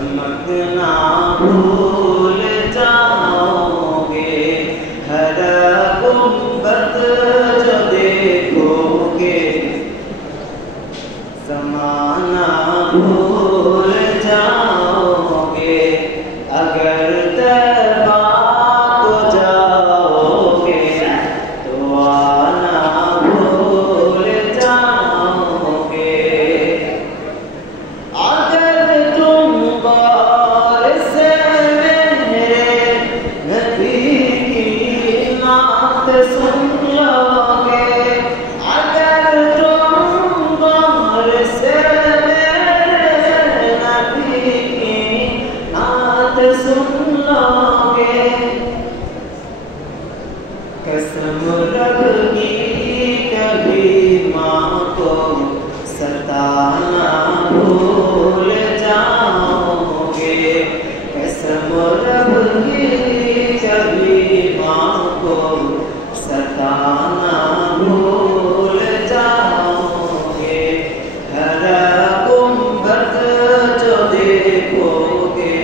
चमकना भूल जाओगे, हर गुंबद जो देखोगे, समाना भूल जाओगे, अगर तैबा को जाओगे तो आना भूल जाओगे। अगर तुम गौर से मेरे नबी की नात सुन लोगे, अगर तुम गौर से मेरे नबी की नात सुन लोगे, कसम रखी कभी माँ को सताना भूल जाओगे, कसम रखी कभी माँ को सताना भूल जाओगे, हर गुंबद जो देखोगे,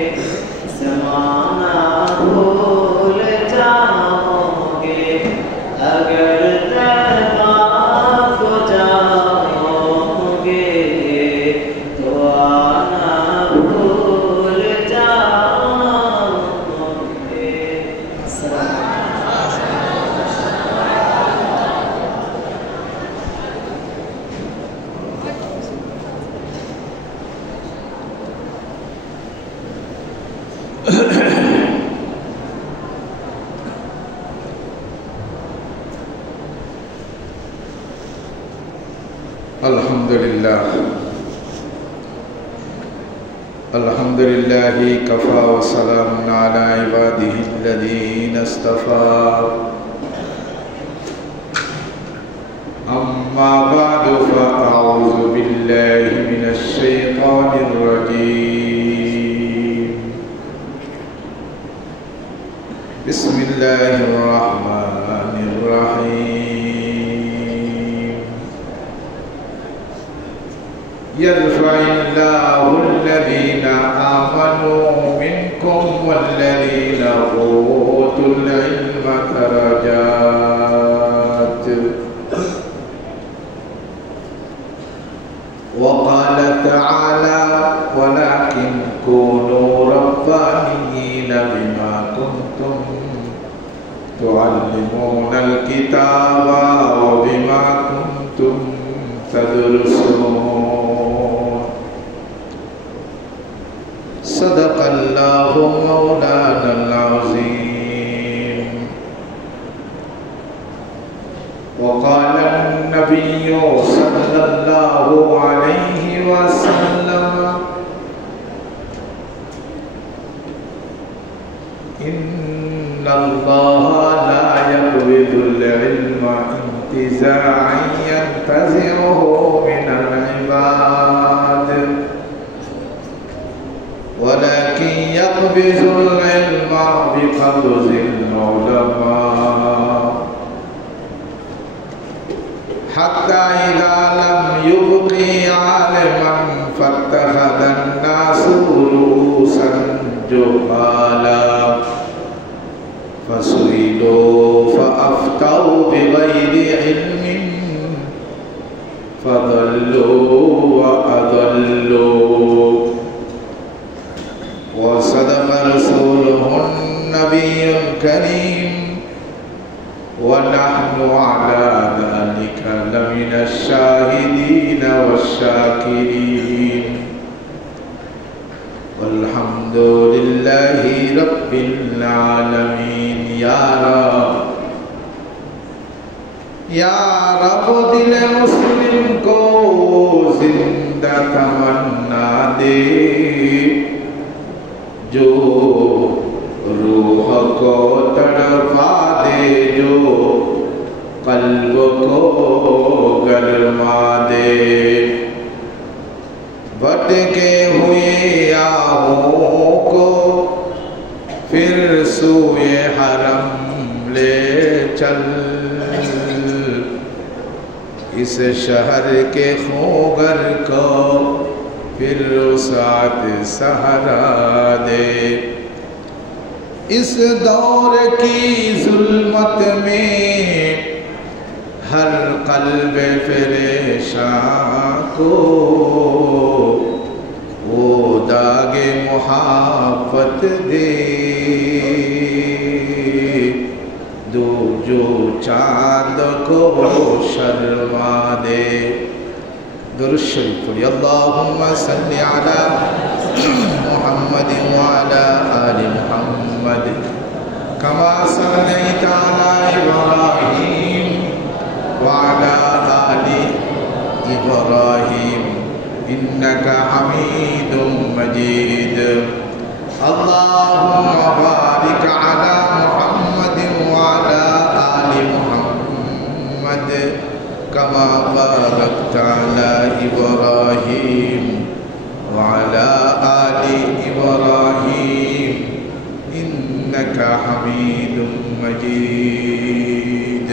समाना भूल जाओगे, अगर तैबा को जाओगे तो आना भूल जाओगे। अल्हम्दुलिल्लाह अल्हम्दुलिल्लाहि कफ़ा व सलामुन अला इबादिहिल्लज़ीना इस्तफ़ा। अम्मा बअदु फ़अऊज़ु बिल्लाहि मिनश शैतानिर रजीम। बिस्मिल्लाहिर रहमानिर रहीम। यर्फ़इल्लाहुल्लज़ीना आमनू मिनकुम वल्लज़ीना ऊतुल इल्म दरजात। वक़ाल तआला वलाकिन कूनू रब्बानिय्यीन बिमा कुन्तुम तुअल्लिमूनल किताबा व बिमा कुन्तुम तदरुसून। सदक़ल्लाहु मौलानल अज़ीम। वक़ाल नबिय्यु सल्लल्लाहु अलैहि वसल्लम इन्नल्लाहा ला यक़बिदुल इल्म इंतिज़ाअन यंतज़िउहु मिनल इबाद वलाकिन यक़बिज़ुल इल्म बिक़ब्ज़िल उलमा हत्ता इज़ा लम युबक़ि आलिमन फत्तख़ज़न नासु रुऊसन जुहाला फसुइलू फ़अफ़्तौ बिग़ैरि इल्मिन फ़दल्लू व अदल्लू। वसदक़ रसूलुहुन नबियुल करीम व नहनु अला ज़ालिका लमिनश शाहिदीन वश्शाकिरीन। वल्हम्दुलिल्लाहि रब्बिल आलमीन। या रब दिल मुस्लिम को जिंदा तमन्ना दे, जो रूह को तड़पा दे, जो कल्ब को गरमा दे। भटके हुए आहों को फिर सूए हरम ले चल, इस शहर के खोगर को फिर साथ सहारा दे। इस दौर की जुल्मत में हर कल्ब परेशान को वो दागे मोहब्बत दे। दो जो चांद को शर्मा दे। दुरूद शरीफ पढ़िए। अल्लाहुम्मा सल्लि अला मुहम्मद व अला आलि मुहम्मद कमा सल्लैता अला इब्राहीम व अला आलि इब्राहीम इन्नका हमीदुम मजीद। अल्लाहुम्मा बारिक अला मुहम्मद व अला आलि मुहम्मद कमा बारकता अला इब्राहीम व अला आलि इब्राहीम इन्नका हमीदुम मजीद।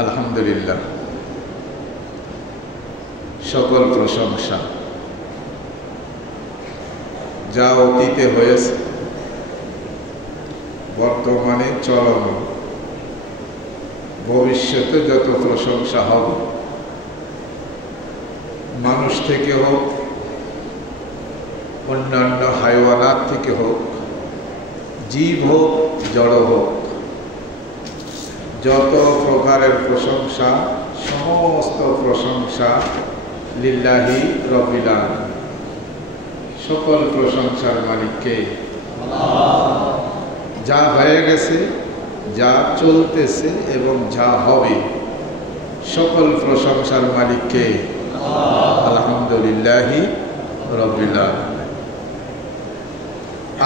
अल्हम्दुलिल्लाह, সকল প্রশংসা যা অতীতে হয়েছে, বর্তমানে চলমান, ভবিষ্যতে যত প্রশংসা হবে, মানুষ থেকে হোক, অন্যান্য হাইওয়ানাত থেকে হোক, জীব হোক, জড় হোক, যত প্রকারের প্রশংসা, সমস্ত প্রশংসা লিল্লাহি রব্বিল আলামিন। সকল প্রশংসার মালিককে। যা হয়ে গেছে, যা চলতেছে এবং যা হবে, সকল প্রশংসার মালিককে। আলহামদুলিল্লাহি রব্বিল আলামিন।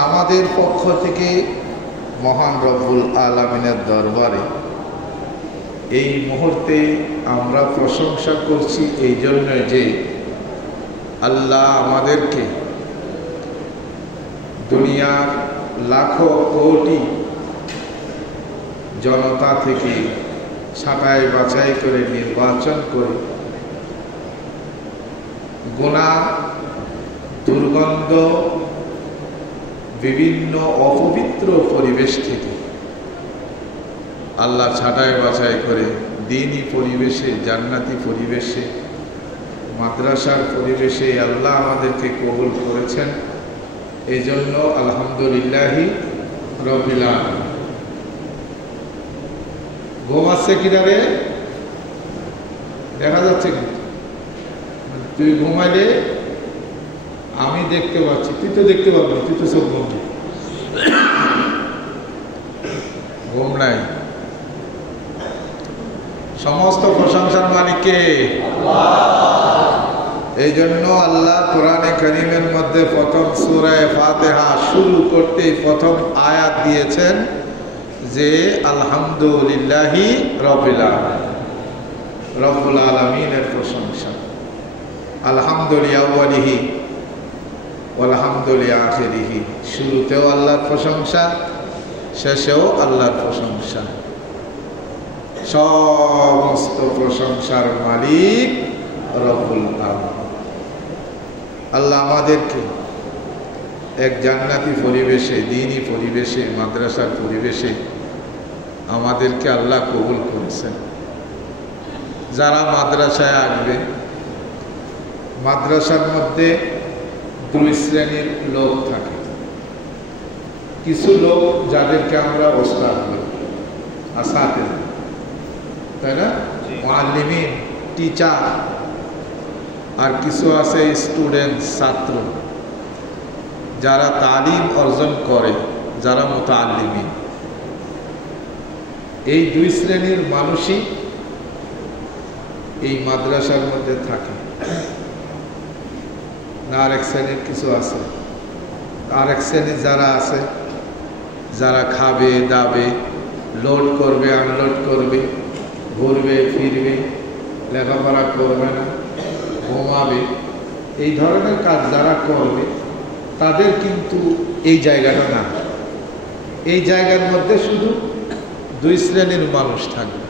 আমাদের পক্ষ থেকে মহান রব্বুল আলামিনের দরবারে এই মুহূর্তে আমরা প্রশংসা করছি এই জন্য যে আল্লাহ আমাদেরকে দুনিয়ার লাখো কোটি জনতা থেকে ছাঁটাই বাছাই করে নির্বাচন করে গুনাহ, দুর্গন্ধ, বিভিন্ন অপবিত্র পরিবেশ থেকে আল্লাহ ছাঁটাই বাছাই করে দ্বীনি পরিবেশে, জান্নাতি পরিবেশে, মাদ্রাসার পরিবেশে আল্লাহ আমাদেরকে কবুল করেছেন। এই জন্য আলহামদুলিল্লাহি রব্বিল আলামিন। ঘুমাচ্ছে কিনা রে? দেখা যাচ্ছে কি? তুই ঘুমাইলে আমি দেখতে পাচ্ছি, তুই তো দেখতে পাবি, তুই তো সব ঘুমবি। ঘুম নাই। সমস্ত প্রশংসার মালিককে। এই জন্য আল্লাহ কোরআনে কারীমের মধ্যে প্রথম সূরা ফাতিহা শুরু করতে প্রথম আয়াত দিয়েছেন যে আলহামদুলিল্লাহি রব্বিল আলামিন। রব্বুল আলামিনের প্রশংসা। আলহামদুলিল্লাহি আউয়ালিহি ওয়াল হামদুলিল্লাহি আখিরিহি। শুরুতেও আল্লাহর প্রশংসা, শেষেও আল্লাহর প্রশংসা। সমস্ত প্রশংসার মালিক রব্বুল আলামিন। আল্লাহ আমাদেরকে এক জান্নাতি পরিবেশে, দ্বীনি পরিবেশে, মাদ্রাসার পরিবেশে আমাদেরকে আল্লাহ কবুল করেছেন। যারা মাদ্রাসায় আসবে, মাদ্রাসার মধ্যে দুই শ্রেণীর লোক থাকে। কিছু লোক যাদেরকে আমরা ওস্তাদ বলি, আসাতিজা, তাই না? মুআল্লিমিন, টিচার। আর কিছু আছে স্টুডেন্ট, ছাত্র, যারা তালিম অর্জন করে, যারা মুতাআল্লিমিন। এই দুই শ্রেণীর মানুষই এই মাদ্রাসার মধ্যে থাকে। না আরেক শ্রেণীর কিছু আছে? আরেক শ্রেণীর যারা আছে, যারা খাবে, দাবে, লোড করবে, আনলোড করবে, ঘুরবে, ফিরবে, লেখাপড়া করবে না, ঘুমাবে, এই ধরনের কাজ যারা করবে তাদের কিন্তু এই জায়গাটা না। এই জায়গার মধ্যে শুধু দুই শ্রেণীর মানুষ থাকবে।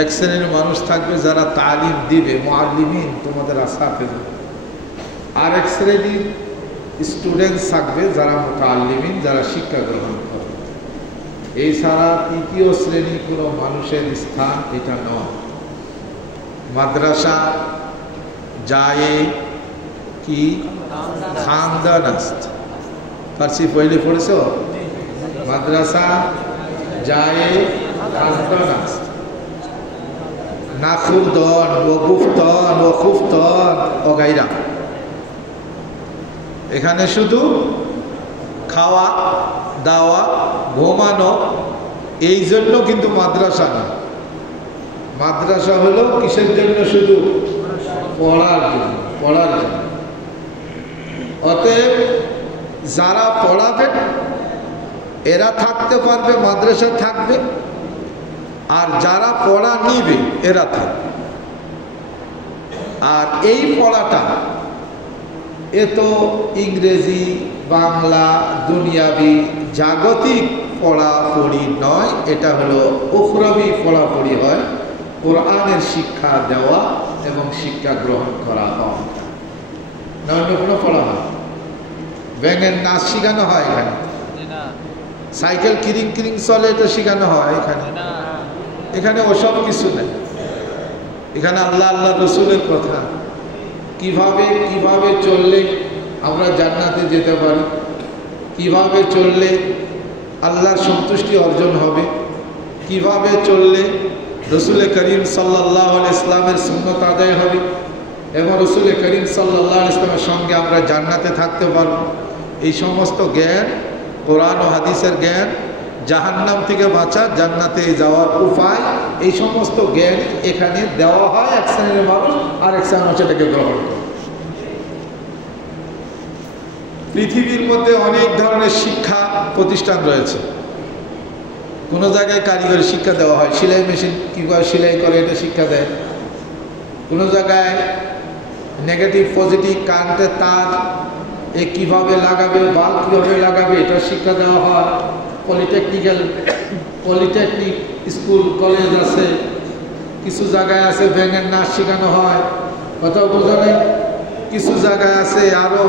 এক শ্রেণীর মানুষ থাকবে যারা তালিম দিবে, মুআল্লিমিন, তোমাদের আসাতিজা। আর এক শ্রেণীর স্টুডেন্টস থাকবে যারা মুতাআল্লিমিন, যারা শিক্ষা গ্রহণ করবে। এই ছাড়া তৃতীয় শ্রেণী কোনো মানুষের স্থান এটা নয়। মাদ্রাসা যায় কি খানদান আস্ত, ফার্সি পড়লে পড়েছ? মাদ্রাসা যায় খানদান আস্ত, নাখুরদন ওকুফতন ওকুফতন অগাইরা। এখানে শুধু খাওয়া দাওয়া ঘুমানো, এই জন্য কিন্তু মাদ্রাসা না। মাদ্রাসা হলো কিসের জন্য? শুধু পড়ার জন্য, পড়ার জন্য। অতএব যারা পড়াবে এরা থাকতে পারবে, মাদ্রাসা থাকবে, আর যারা পড়া নিবে এরা থাকবে। আর এই পড়াটা এ তো ইংরেজি, বাংলা, দুনিয়াবি, জাগতিক পড়াপড়ি নয়, এটা হলো উখরাবি পড়াপড়ি হয়। কোরআনের শিক্ষা দেওয়া এবং শিক্ষা গ্রহণ করা হয় না। অন্য কোনো পড়া হয়? ব্যাঙের নাচ শেখানো হয় এখানে? সাইকেল কিরিং কিরিং চলে, এটা শেখানো হয় এখানে? এখানে ওসব কিছু নেই। এখানে আল্লাহ আল্লাহ রসুলের কথা, কিভাবে চললে আমরা জান্নাতে যেতে পারি, কিভাবে চললে আল্লাহর সন্তুষ্টি অর্জন হবে, কিভাবে চললে রসুল করিম সাল্লাল্লাহু আলাইহি ইসলামের সুন্নত আদায় হবে এবং রসুল করিম সাল্লাল্লাহু আলাইহি ইসলামের সঙ্গে আমরা জান্নাতে থাকতে পারব। এই সমস্ত জ্ঞান, কোরআন ও হাদিসের জ্ঞান, জাহান্নাম থেকে বাঁচা, জান্নাতে যাওয়ার উপায়, এই সমস্ত জ্ঞান এখানে দেওয়া হয় এক শ্রেণীর মানুষ, আর এক শ্রেণীর মানুষ এটাকে গ্রহণ করে। পৃথিবীর মধ্যে অনেক ধরনের শিক্ষা প্রতিষ্ঠান রয়েছে। কোনো জায়গায় কারিগরি শিক্ষা দেওয়া হয়, সেলাই মেশিন কীভাবে সেলাই করে এটা শিক্ষা দেয়। কোনো জায়গায় নেগেটিভ পজিটিভ কারেন্টের তার এ কীভাবে লাগাবে, বাল্ব কীভাবে লাগাবে এটা শিক্ষা দেওয়া হয়। পলিটেকনিক স্কুল কলেজ আছে, কিছু জায়গায় আছে ব্যাঙের নাচ শেখানো হয়, কথা বোঝা নেই। কিছু জায়গায় আছে আরও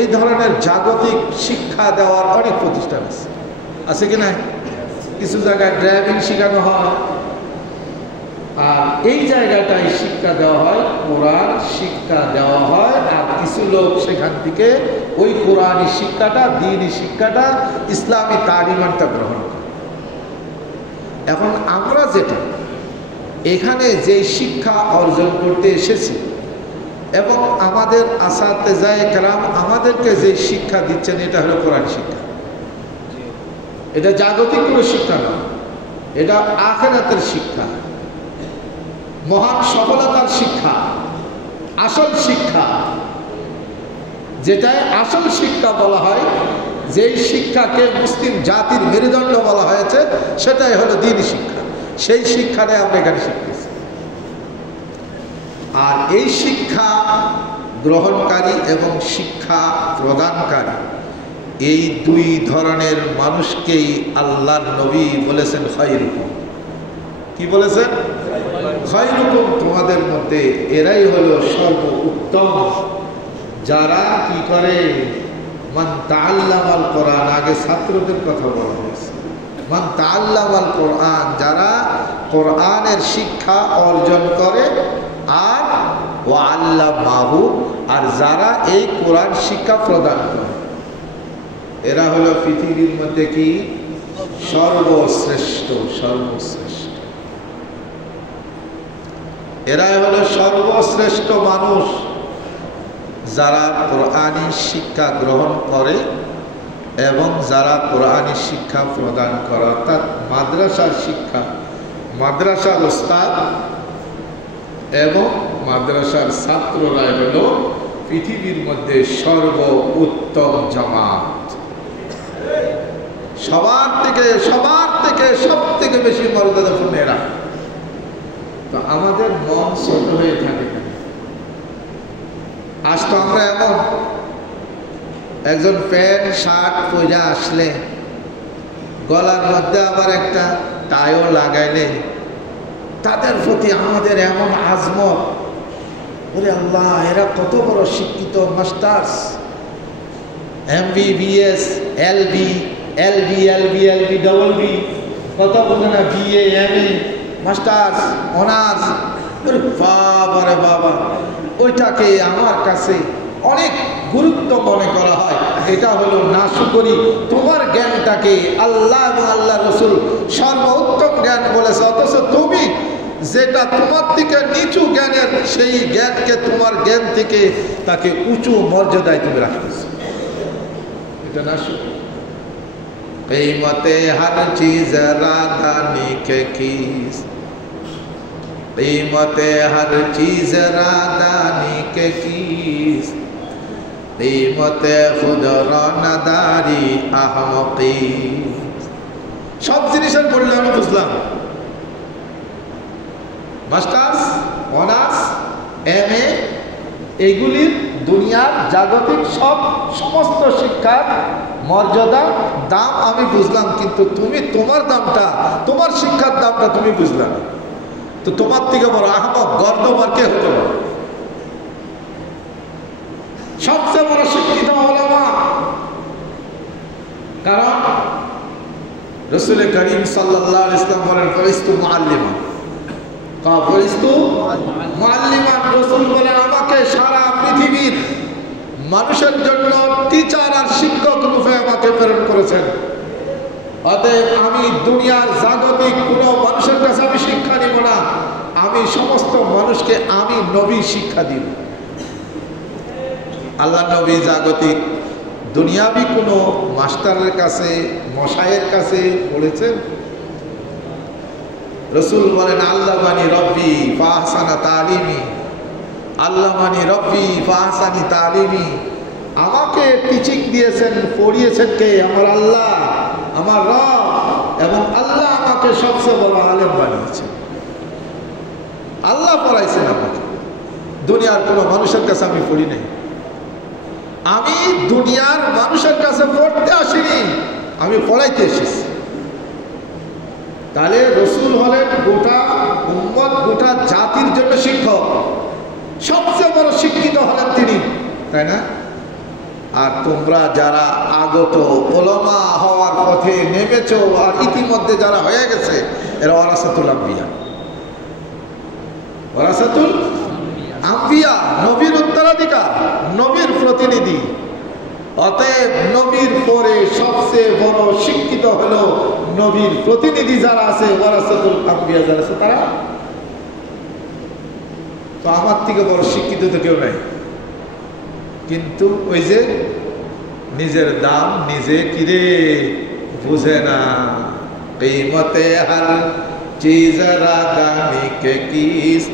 এই ধরনের জাগতিক শিক্ষা দেওয়ার অনেক প্রতিষ্ঠান আছে কি না? কিছু জায়গায় ড্রাইভিং শেখানো হয়। আর এই জায়গাটায় শিক্ষা দেওয়া হয়, কোরআন শিক্ষা দেওয়া হয়। আর কিছু লোক সেখান থেকে ওই কোরআনী শিক্ষাটা, দ্বীনি শিক্ষাটা, ইসলামী তালিমানটা গ্রহণ করে। এখন আমরা যেটা এখানে যে শিক্ষা অর্জন করতে এসেছি এবং আমাদের আসাতেজায়ে কেরাম আমাদেরকে যে শিক্ষা দিচ্ছেন, এটা হলো কোরআন শিক্ষা। এটা জাগতিক কোনো শিক্ষা নয়, এটা আখিরাতের শিক্ষা, মহান সফলতার শিক্ষা, আসল শিক্ষা। যেটাই আসল শিক্ষা বলা হয়, যেই শিক্ষাকে মুসলিম জাতির মেরুদণ্ড বলা হয়েছে, সেটাই হলো দ্বীনি শিক্ষা। সেই শিক্ষাটাই আমরা এখানে শিখতেছি। আর এই শিক্ষা গ্রহণকারী এবং শিক্ষা প্রদানকারী, এই দুই ধরনের মানুষকেই আল্লাহর নবী বলেছেন খায়রুকুম। কি বলেছেন? খায়রুকুম, তোমাদের মধ্যে এরাই হলো সর্বোত্তম, যারা কি করে মান তাআল্লামাল কোরআন। আগে ছাত্রদের কথা বলা হয়েছে। মান তাআল্লামাল কোরআন, যারা কোরআনের শিক্ষা অর্জন করে, আর ওয়া আল্লামাহু, আর যারা এই কোরআন শিক্ষা প্রদান করে, এরা হলো পৃথিবীর মধ্যে কি সর্বশ্রেষ্ঠ। এরাই হলো সর্বশ্রেষ্ঠ মানুষ, যারা কোরআনী শিক্ষা গ্রহণ করে এবং যারা কোরআনী শিক্ষা প্রদান করে। অর্থাৎ মাদ্রাসার শিক্ষা, মাদ্রাসার ওস্তাদ এবং মাদ্রাসার ছাত্ররাই হলো পৃথিবীর মধ্যে সর্বোত্তম জামাত। সবার থেকে সব থেকে বেশি মর্যাদাপূর্ণ এরা। তো আমাদের মন ছোট হয়ে থাকে। আজ তো আমরা এমন, একজন প্যান্ট শার্ট পরে আসলে গলার মধ্যে আবার একটা টাইও লাগাইলে তাদের প্রতি আমাদের এমন আজমত, ওরে আল্লাহ, এরা কত বড় শিক্ষিত masters, MBBS, LB, double B, কত বোঝে না, BA, MA, মাস্টার্স, অনার্স। ওরে বাবা রে বাবা, ওইটাকে আমার কাছে অনেক গুরুত্ব মনে করা হয়। এটা হলো নাশুকরি। তোমার জ্ঞানটাকে আল্লাহ এবং আল্লাহ রসুল সর্বোত্তম জ্ঞান বলেছে, অথচ তুমি যেটা তোমার থেকে নিচু জ্ঞানের, সেই জ্ঞানকে তোমার জ্ঞান থেকে তাকে উঁচু মর্যাদায় তুমি রাখতেছ। এটা নাশুকরি। कीमते हर चीज राधानी के कीस, कीमते हर चीज राधानी के कीस, कीमते खुद रानादारी अहमकी। সব জিনিসের বললে আমি বুঝলাম। মাস্টার্স, অনার্স, MA, এগুলির দুনিয়ার জাগতিক সমস্ত শিক্ষার মর্যাদা, দাম আমি বুঝলাম, কিন্তু তুমি তোমার দামটা, তোমার শিক্ষার দামটা তুমি বুঝলাম। তো তোমার থেকে বড় আহমক গর্দমার কে হতে পারে? সবচেয়ে বড় শিক্ষিত ওলামা। কারণ রাসূল করিম সাল্লাল্লাহু আলাইহি ওয়াসাল্লাম বলেন, ফরিস্তু মুআল্লিমা, ফরিস্তু মুআল্লিমা। রাসূল বলেন, আমাকে সারা পৃথিবীর মানুষের জন্য টিচার আর শিক্ষক রূপে আমাকে প্রেরণ করেছেন। অতএব আমি দুনিয়ার জাগতিক কোন মানুষের কাছে আমি শিক্ষা নিব না, আমি সমস্ত মানুষকে আমি নবী শিক্ষা দিব। আল্লাহ নবী জাগতিক দুনিয়াবি কোনো মাস্টারের কাছে, মশাইয়ের কাছে পড়েছেন? রাসূল বলেন, আল্লাহ মানি রব্বি ফাহসানা তালিমি, আল্লাহ মানি রব্বি ফাহসানি তালিমি। আমাকে টিচিং দিয়েছেন, পড়িয়েছেন কে? আমার আল্লাহ, আমার রব। এবং আল্লাহ আমাকে সবচেয়ে বড় আলেম বানিয়েছেন। আল্লাহ পড়াইছেন আমাকে। দুনিয়ার কোনো মানুষের কাছে আমি পড়ি নাই। আমি দুনিয়ার মানুষের কাছে পড়তে আসিনি, আমি পড়াইতে এসেছি। তাহলে রাসূল হলেন গোটা উম্মত, গোটা জাতির জন্য শিক্ষক। সবচেয়ে বড় শিক্ষিত হলেন তিনি, তাই না? আর তোমরা যারা আগত ওলামা হওয়ার পথে নেমেছ, আর ইতিমধ্যে যারা হয়ে গেছে, এরা ওয়ারাসাতুল আম্বিয়া। ওয়ারাসাতুল আম্বিয়া, নবীর উত্তরাধিকার, নবীর প্রতিনিধি। অতএব নবীর পরে সবচেয়ে বড় শিক্ষিত হলো নবীর প্রতিনিধি যারা আছে, ওয়ারাসাতুল আম্বিয়া যারা আছে, তারা। তো আমার থেকে বড় শিক্ষিত তো কেউ নাই। কিন্তু ওই যে নিজের দাম নিজে কিরে বুঝে না। कीमते हर चीज रादानी के कीस,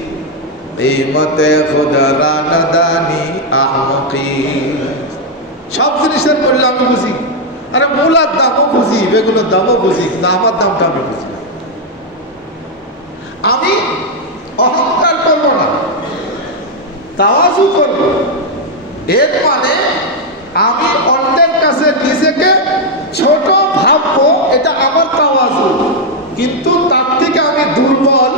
कीमते खुद रानादानी अहमकी। সব জিনিসের মূল্য আমি বুঝি, আরে মূলার দামও বুঝি, বেগুনের দামও বুঝি, কিন্তু আমার দামটা আমি বুঝি না। আমি অহংকার করবো না, তাওয়াজু করব। এর মানে আমি অন্যের কাছে নিজেকে ছোট ভাববো, এটা আমার তাওয়াজু। কিন্তু তার থেকে আমি দুর্বল,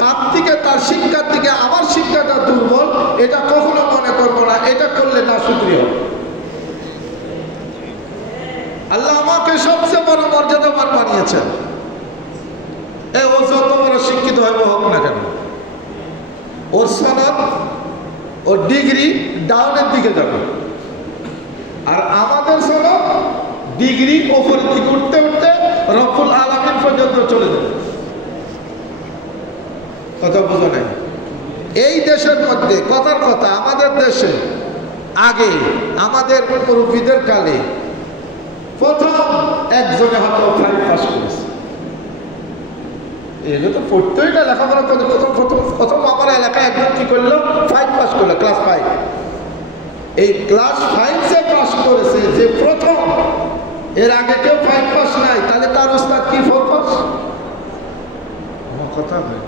তার থেকে, তার শিক্ষার থেকে আমার শিক্ষাটা দুর্বল, এটা কখনো মনে করবো না। এটা করলে না শুকরিয়া হবে। আল্লাহ আমাকে সবচেয়ে বড় মর্যাদাবান বানিয়েছেন। ও যত বড় শিক্ষিত হইব হোক না কেন, ওর সনদ, ওর ডিগ্রি ডাউনের দিকে যাবে। আর আমাদের সনদ, ডিগ্রি ওপরের দিকে উঠতে উঠতে রব্বুল আলামিন পর্যন্ত চলে যাবে। কথা বোঝা নাই? এই দেশের মধ্যে কথার কথা, আমাদের দেশে আগে আমাদের মুরব্বীদের কালে প্রথম একজনে হয়তো 5 পাস করেছে। এগুলো তো পড়তেই না, লেখাপড়া করতে। প্রথম আমার এলাকায় একজন কি করলো, 5 পাস করলো, ক্লাস 5। এই ক্লাস 5 যে পাস করেছে, যে প্রথম, এর আগে কেউ 5 পাস নাই, তাহলে তার উস্তাদ কি 4 পাস? আমার কথা হয়।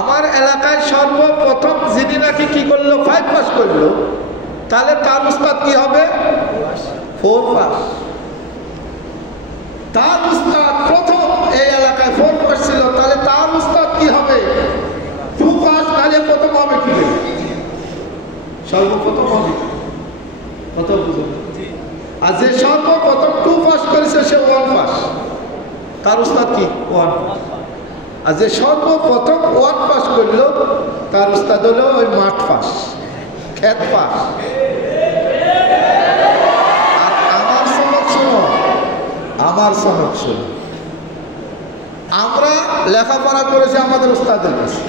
আমার এলাকায় সর্বপ্রথম যিনি নাকি কি করলো, 5 পাস করলো, তাহলে তার উস্তাদ কি হবে? 4 পাস। তার উস্তাদ প্রথম এই এলাকায় 4 পাস ছিল, তাহলে তার উস্তাদ কি হবে কি করে? সর্বপ্রথম হবে কত বুঝুন। আর যে সর্বপ্রথম 2 পাস করেছে সে 1 পাস, তার উস্তাদ কি 1। আর যে সর্বপ্রথম 1 পাস করলো তার উস্তাদ হলো ওই মাঠ পাস, খেত পাস। আর আমার সনদ শোনো, আমার সনদ শোনো, আমরা লেখাপড়া করেছি আমাদের উস্তাদের কাছে।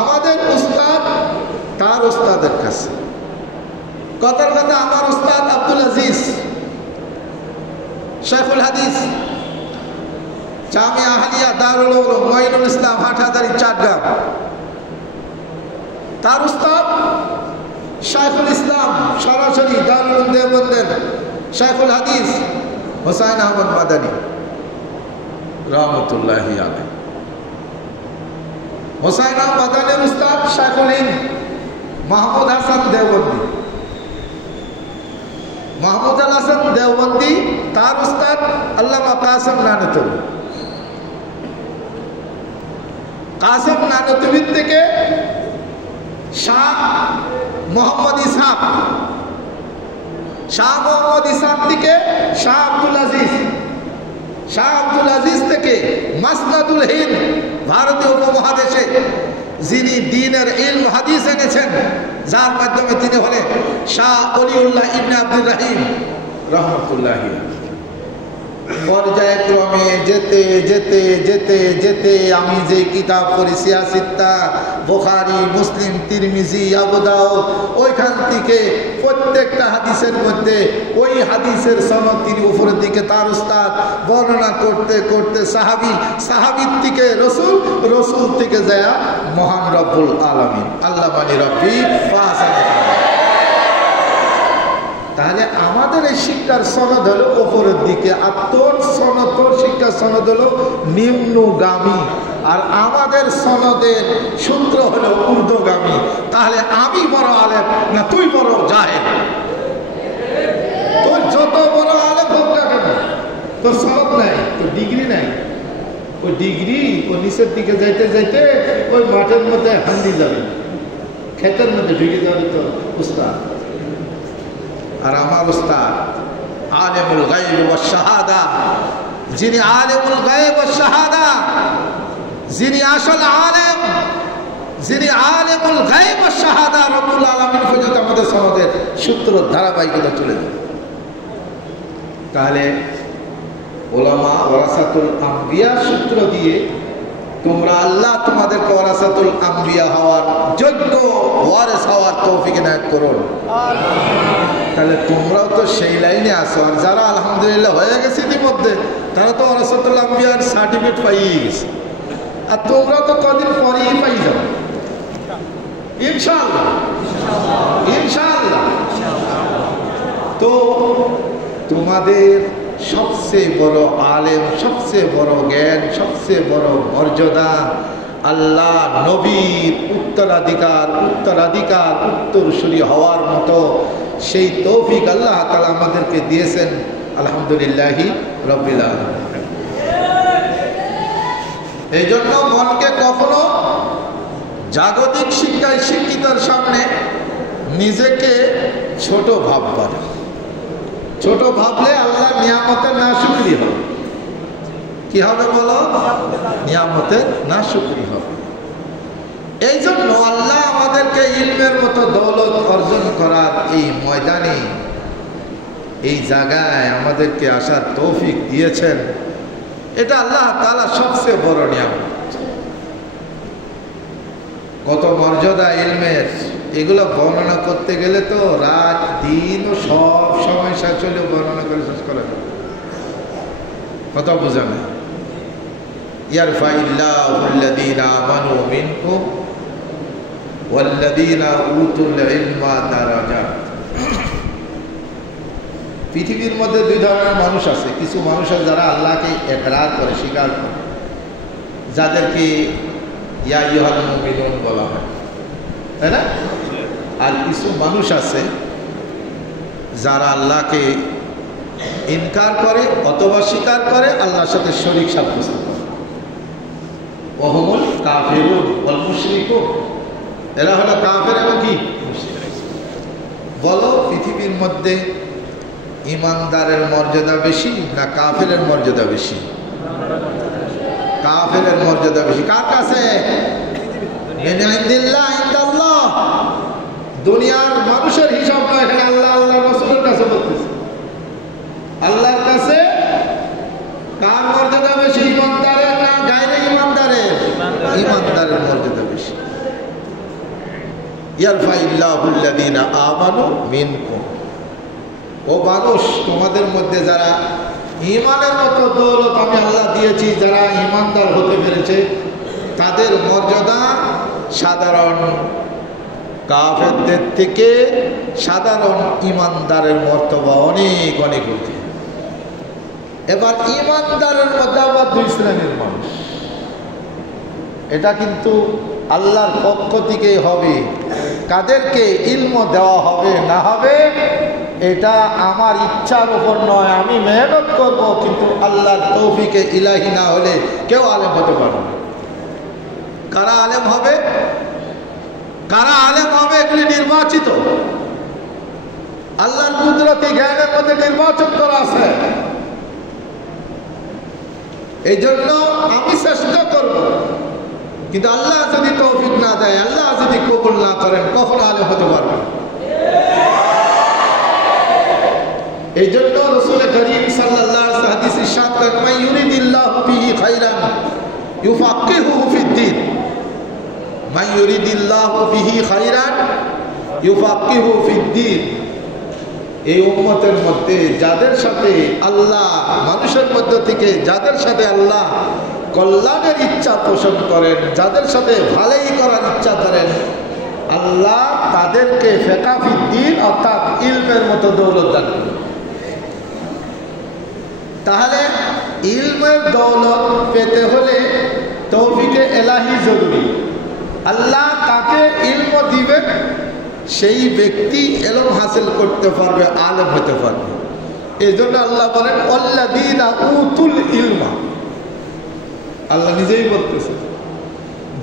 আমাদের উস্তাদ তার উস্তাদের কাছে। কথার কথা, আমার উস্তাদ আব্দুল আজিজ শাইখুল হাদিস, জামিয়া আহলিয়া দারুল উলুম মঈনুল ইসলাম, হাটহাজারী, চট্টগ্রাম। তার উস্তাদ শাইখুল ইসলাম, সরাসরি দারুল উলুম দেওবন্দের শাইখুল হাদিস হোসাইন আহমদ মাদানী রহমতুল্লাহি আলাইহি। হোসাইন আহমদ মাদানীর উস্তাদ শাইখুল হিন্দ মাহমুদ হাসান দেওবন্দি। মাহমুদ আল হাসান দেওবন্দি তার উস্তাদ আল্লামা কাসেম নানতুবি। কাসেম নানতুবি থেকে শাহ মোহাম্মদ ইসহাক, শাহ মোহাম্মদ ইসহাক থেকে শাহ আব্দুল আজিজ, শাহ আব্দুল আজিজ থেকে মাসনাদুল হিন্দ, ভারতীয় উপমহাদেশে যিনি দ্বীনের ইলম হাদিস এনেছেন, যার মাধ্যমে তিনি হলেন শাহ অলিউল্লাহ ইবনে আব্দুর রহিম রহমতুল্লাহি। পর্যায়ক্রমে যেতে যেতে যেতে যেতে আমি যে কিতাব পড়ি সিয়াসিত্তা, বুখারী, মুসলিম, তিরমিজি, আবু দাউদ, ওইখান থেকে প্রত্যেকটা হাদিসের মধ্যে ওই হাদিসের সনদ তিনি উপরের দিকে তার উস্তাদ বর্ণনা করতে করতে সাহাবী, সাহাবীর থেকে রসুল, রসুল থেকে যায় মহান রব্বুল আলামিন। আল্লাহ মানি রব্বি ফাহসানা। তাহলে আমাদের এই শিক্ষার সনদ হলো উপরের দিকে, আর তোর সনদ, তোর শিক্ষার সনদ হলো নিম্নগামী, আর আমাদের সনদের সূত্র হলো ঊর্ধ্বগামী। তাহলে আমি বড় আলেম না তুই বড় জাহেল? তোর যত বড় আলেম হোক না কেন, তোর সনদ নাই, তোর ডিগ্রি নাই। ওই ডিগ্রি ও নিচের দিকে যাইতে যাইতে ওই মাঠের মধ্যে হান্দি যাবে, ক্ষেতের মধ্যে ঢুকে যাবে তো উস্তাদ। আর আমার উস্তাদ আলেমুল গায়ব ওয়াস শাহাদা, যিনি আলেমুল গায়ব ওয়াস শাহাদা, যিনি আসল আলেম, যিনি আলেমুল গায়ব ওয়াস শাহাদা, রব্বুল আলামিন পর্যন্ত আমাদের সনদের সূত্র ধারাবাহিকতা তুলে দেন। তাহলে উলামা ওয়ারাসাতুল আম্বিয়া সূত্র দিয়ে তোমরা আল্লাহ তোমাদেরকে ওয়ারাসাতুল আম্বিয়া হওয়ার যোগ্য ওয়ারিস হওয়ার তৌফিক এনায়েত করুন। তাহলে তোমরাও তো সেই লাইনে আসো। আর যারা আলহামদুলিল্লাহ হয়ে গেছে ইতিমধ্যে, তারা তো ওয়ারাসাতুল আম্বিয়ার সার্টিফিকেট পাইয়ে গেছে। আর তোমরা তো কদিন পরেই পাই যাবে ইনশাআল্লাহ, ইনশাআল্লাহ। তো তোমাদের সবচেয়ে বড় আলেম, সবচেয়ে বড় জ্ঞান, সবচেয়ে বড় মর্যাদা আল্লাহ নবীর উত্তরাধিকার উত্তরসূরি হওয়ার মতো সেই তৌফিক আল্লাহ তাআলা আমাদেরকে দিয়েছেন। আলহামদুলিল্লাহি রাব্বিল আলামিন। এই জন্য মনকে কখনো জাগতিক শিক্ষায় শিক্ষিতার সামনে নিজেকে ছোট ভাববা না। ছোট ভাবলে আল্লাহ নিয়ামতের নাশুকরি হবে। কি হবে বলো? নিয়ামতের নাশুকরি হবে। এই জন্য আল্লাহ আমাদেরকে ইলমের মতো দৌলত অর্জন করার এই ময়দানে, এই জায়গায় আমাদেরকে আসার তৌফিক দিয়েছেন। এটা আল্লাহ তাআলা সবচেয়ে বড় নিয়ামত। কত মর্যাদা ইলমের, এগুলো বর্ণনা করতে গেলে তো রাত দিন ও সব সময় চলে বর্ণনা করে শেষ করা যাবে। কথা বোঝা না? ইয়ারফাইল্লাহুল্লাযীনা আমানু মিনকুম ওয়াল্লাযীনা উতুল ইলমা দারাজাত। পৃথিবীর মধ্যে দুই ধরনের মানুষ আছে। কিছু মানুষ আছে যারা আল্লাহকে ইকরার করে, স্বীকার করে, যাদেরকে ইয়া আইয়ুহাল মুমিনুন বলা হয়, তাই না? আর কিছু মানুষ আছে যারা আল্লাহকে ইনকার করে অথবা স্বীকার করে, আল্লাহর সাথে শরীক সাব্যস্ত করে। ওহুমুল কাফিরুন ওয়াল মুশরিকুন, এরা হলো কাফের এবং কি মুশরিক। বলো পৃথিবীর মধ্যে ইমানদারের মর্যাদা বেশি না কাফেরের মর্যাদা বেশি? কাফেরের মর্যাদা বেশি। কার কাছে? মিন ইনদিল্লাহ ইনদাল্লাহ। দুনিয়ার মানুষের হিসাব না, এখানে আল্লাহ আল্লাহর রাসূলের কাছে বলতেছে। আল্লাহর কাছে কার মর্যাদা বেশি? ইমানদারের না গায়রে ইমানদারের? ইমানদারের মর্যাদা বেশি। ইয়ারফাইল্লাহুল লাযিনা আমানু মিনকুম, ও মানুষ তোমাদের মধ্যে যারা ঈমানের মতো দৌলত আমি আল্লাহ দিয়েছি, যারা ঈমানদার হতে পেরেছে তাদের মর্যাদা সাধারণ কাফেরদের থেকে সাধারণ ঈমানদারের মর্তবা অনেক অনেক উঠে। এবার ঈমানদারের মধ্যে আবার দুই শ্রেণীর মানুষ, এটা কিন্তু আল্লাহর পক্ষ থেকে হবে। কাদেরকে ইলম দেওয়া হবে না হবে এটা আমার ইচ্ছার উপর নয়, আমি মেহনত করব, কিন্তু আল্লাহর তৌফিকে ইলাহি না হলে কেউ আলেম হতে পারবে না। কারা আলেম হবে? কারা আলেম হবে? এগুলি নির্বাচিত, আল্লাহর কুদরতি জ্ঞানের মধ্যে নির্বাচন করা আছে। এই জন্য আমি চেষ্টা করব, কিন্তু আল্লাহ যদি তৌফিক না দেয়, আল্লাহ যদি কবুল না করেন, কখনো আলেম হতে পারবে না। এই জন্য রাসূল করিম সাল্লাল্লাহু আলাইহি ওয়াসাল্লাম হাদিস ইরশাদ করেন, মান ইউরিদিল্লাহু বিহি খায়রান ইউফাক্কিহুহু ফিদ্দীন। মান ইউরিদিল্লাহু বিহি খায়রান ইউফাক্কিহুহু ফিদ্দীন। এই উম্মতের মধ্যে যাদের সাথে আল্লাহ, মানুষের মধ্য থেকে যাদের সাথে আল্লাহ কল্যাণের ইচ্ছা পোষণ করেন, যাদের সাথে ভালোই করার ইচ্ছা করেন, আল্লাহ তাদেরকে ফিকহ ফিদ্দীন অর্থাৎ ইলমের মতো দৌলত দান করেন। তাহলে ইলমের দৌলত পেতে হলে তৌফিকে এলাহি জরুরি। আল্লাহ তাকে ইলম দিবেন, সেই ব্যক্তি ইলম হাসিল করতে পারবে, আলেম হতে পারবে। এই জন্য আল্লাহ বলেন আল্লাযীনা উতুল ইলমা, আল্লাহ নিজেই বলতেছে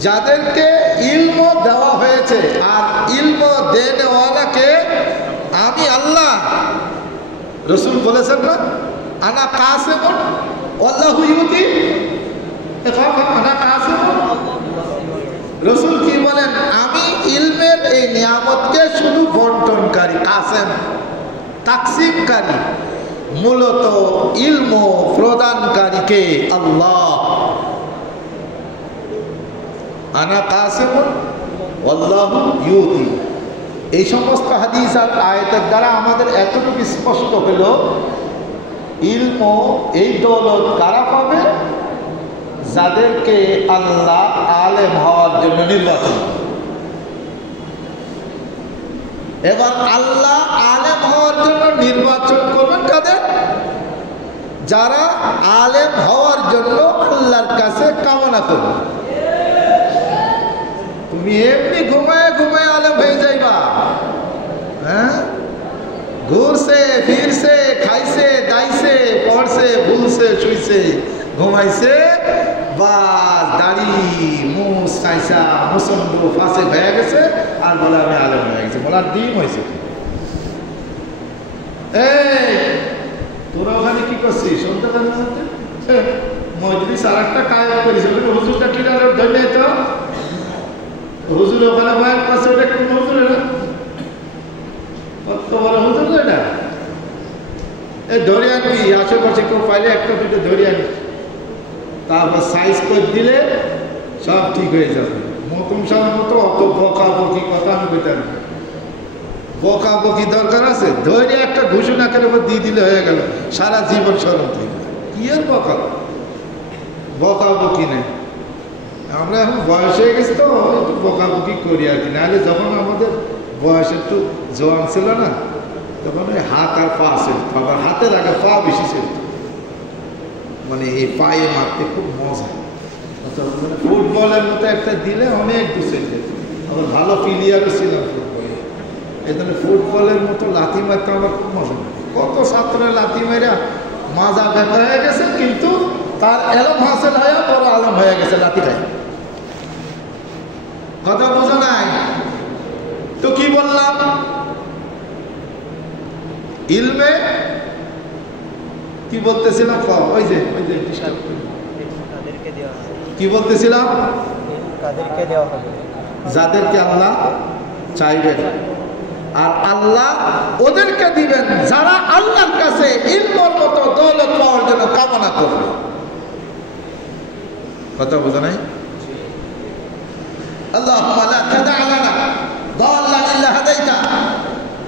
যাদেরকে ইলম দেওয়া হয়েছে। আর ইলম দেনেওয়ালাকে আমি আল্লাহ, রাসূল বলেছেন না, আনা কাসিমুন আল্লাহু ইউতি, আনা কাসিমুন। রাসূল কি বলেন? আমি ইলমের এই নিয়ামতকে শুধু বন্টনকারী, কাসেম তাকসিমকারী। মূলত ইলম প্রদানকারীকে আল্লাহ। আনা কাসিমুন আল্লাহু ইউতি। এই সমস্ত হাদিস আর আয়াতের দ্বারা আমাদের এতটুকু স্পষ্ট হলো, ইলম এই দৌলত কারা পাবে? যাদেরকে আল্লাহ আলেম হওয়ার জন্য নির্বাচন। এবার আল্লাহ আলেম হওয়ার জন্য নির্বাচন করবেন কাদের? যারা আলেম হওয়ার জন্য আল্লাহর কাছে কামনা করবে। তুমি এমনি ঘুমায় ঘুমায় আলেম হয়ে যাইবা? হ্যাঁ, ঘুরছে ফিরছে, খাইছে দাইছে, পড়ছে ভুলছে, শুইছে ঘুমাইছে, বাস দাড়ি মুছ চাইছা মুসন্দ ফাঁসে হয়ে গেছে, আর বলে আমি আলেম হয়ে গেছি। বলার ডিম হয়েছে। এই তোরা ওখানে কি করছিস? সন্ধ্যাবেলার মধ্যে মজলিস আর একটা কায়ম করেছে, হুজুরটা কি ধরে তো হুজুর ওখানে বয়ান করছে, ওটা কোন হুজুর? এটা কত বড় হুজুর এটা। এই ধরে আনবি, আশেপাশে কেউ পাইলে একটা দুটো ধরে আনবি, তারপর সাইজ করে দিলে সব ঠিক হয়ে যাবে। মকুম সাহেবের মতো অত বকাবকি কথা আমি কইতে পারি। বকাবকি দরকার আছে? ধরে একটা ঘোষণা করে দিয়ে দিলে হয়ে গেল, সারা জীবন স্মরণ থেকে। কি আর বকাবকি নেই। আমরা এখন বয়স হয়ে গেছি তো একটু বকাবকি করি আর কি। নাহলে যখন আমাদের বয়স একটু জোয়ান ছিল না, তখন ওই হাত আর পা ছিল, আবার হাতের আগে পা বেশি ছিল। মানে এই পায়ে মারতে খুব মজা। মানে ফুটবলের মতো একটা দিলে অনেক দূষে যেত। আবার ভালো প্লেয়ারও ছিলাম ফুটবলে। এই জন্য ফুটবলের মতো লাথি মারতে আমার খুব মজা লাগে। কত ছাত্রের লাথি মেরা মাজা ব্যথা হয়ে গেছে, কিন্তু তার এলম হাসিল হয়ে বড় আলম হয়ে গেছে লাথি খায়। কথা বোঝা নাই? তো কি বললাম? ইলমে কি বলতেছিলাম? ওই যে কি বলতেছিলাম? যাদেরকে আল্লাহ চাইবেন, আর আল্লাহ ওদেরকে দিবেন যারা আল্লাহর কাছে ইলমের মতো দৌলত পাওয়ার জন্য কামনা করবে। কথা বোঝা নাই? আল্লাহুম্মা লা তাদা' লানা দাল্লান ইল্লা হাদাইতা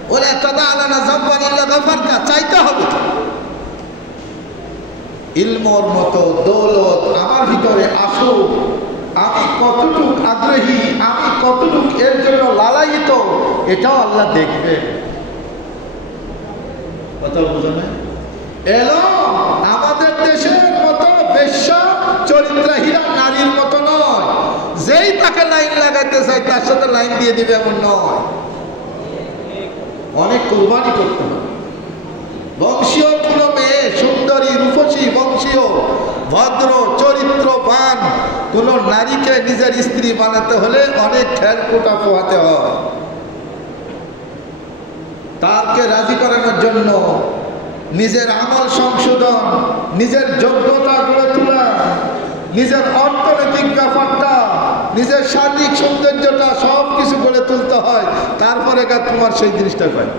ওয়া লা তাদা' লানা যামবান ইল্লা গাফারতা। চাইতে হবে ইলমের মতো দৌলত আমার ভিতরে আসুক, আমি কতটুক আগ্রহী, আমি কতটুক এর জন্য লালায়িত, এটাও আল্লাহ দেখবে। কথা বুঝো না? এলো আমাদের দেশের মতো বেশ্যা চরিত্রহীনা নারীর মতো নয়, যেই তাকে লাইন লাগাইতে চাই তার সাথে লাইন দিয়ে দিবে এমন নয়। অনেক কোরবানি করতে হবে। বংশীয় কোনো মেয়ে, সুন্দরী রূপসী বংশীয় ভদ্র চরিত্রবান কোন নারীকে নিজের স্ত্রী বানাতে হলে অনেক খেলকুটা পোহাতে হয়। তাকে রাজি করানোর জন্য নিজের আমল সংশোধন, নিজের যোগ্যতা গড়ে তোলা, নিজের অর্থনৈতিক ব্যাপারটা, নিজের শারীরিক সৌন্দর্যটা সব কিছু গড়ে তুলতে হয়। তারপরে তোমার সেই জিনিসটা পাই।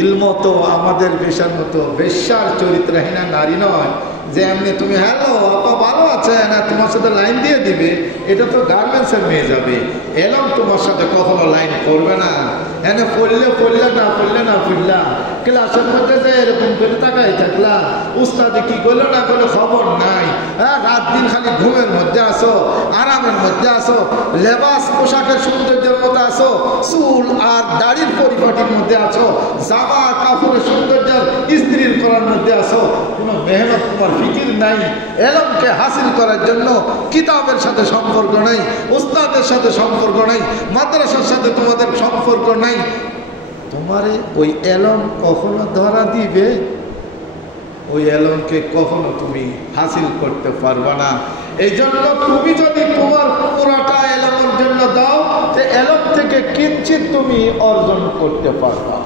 ইলম তো আমাদের বেশার মতো বেশ্যার চরিত্রহীনা নারী নয় যে এমনি তুমি হ্যালো আপা ভালো আছে না তোমার সাথে লাইন দিয়ে দিবে। এটা তো গার্মেন্টসের মেয়ে যাবে, এলম তোমার সাথে কখনো লাইন করবে না। এনে পড়লে না পড়লে না পড়লা, ক্লাসের মধ্যে যে এরকম করে তাকাই থাকলা, উস্তাদে কি করলো না করলো খবর নাই। হ্যাঁ, রাত দিন খালি ঘুমের মধ্যে আসো, আরামের মধ্যে আসো, লেবাস পোশাকের সৌন্দর্যের মধ্যে আসো, চুল আর দাড়ির পরিপাটির মধ্যে আছো, জামা কাপড়ের সৌন্দর্যের স্ত্রীর করার মধ্যে আসো। কোনো মেহনত তোমার ফিকির নাই। এলমকে হাসিল করার জন্য কিতাবের সাথে সম্পর্ক নাই, উস্তাদের সাথে সম্পর্ক নাই, মাদ্রাসার সাথে তোমাদের সম্পর্ক নাই। তোমারে ওই এলম কখনো ধরা দিবে? ওই এলমকে কখনো তুমি হাসিল করতে পারবা না। এই জন্য তুমি যদি তোমার পুরাটা এলমের জন্য দাও, যে এলম থেকে কিঞ্চিত তুমি অর্জন করতে পারবা।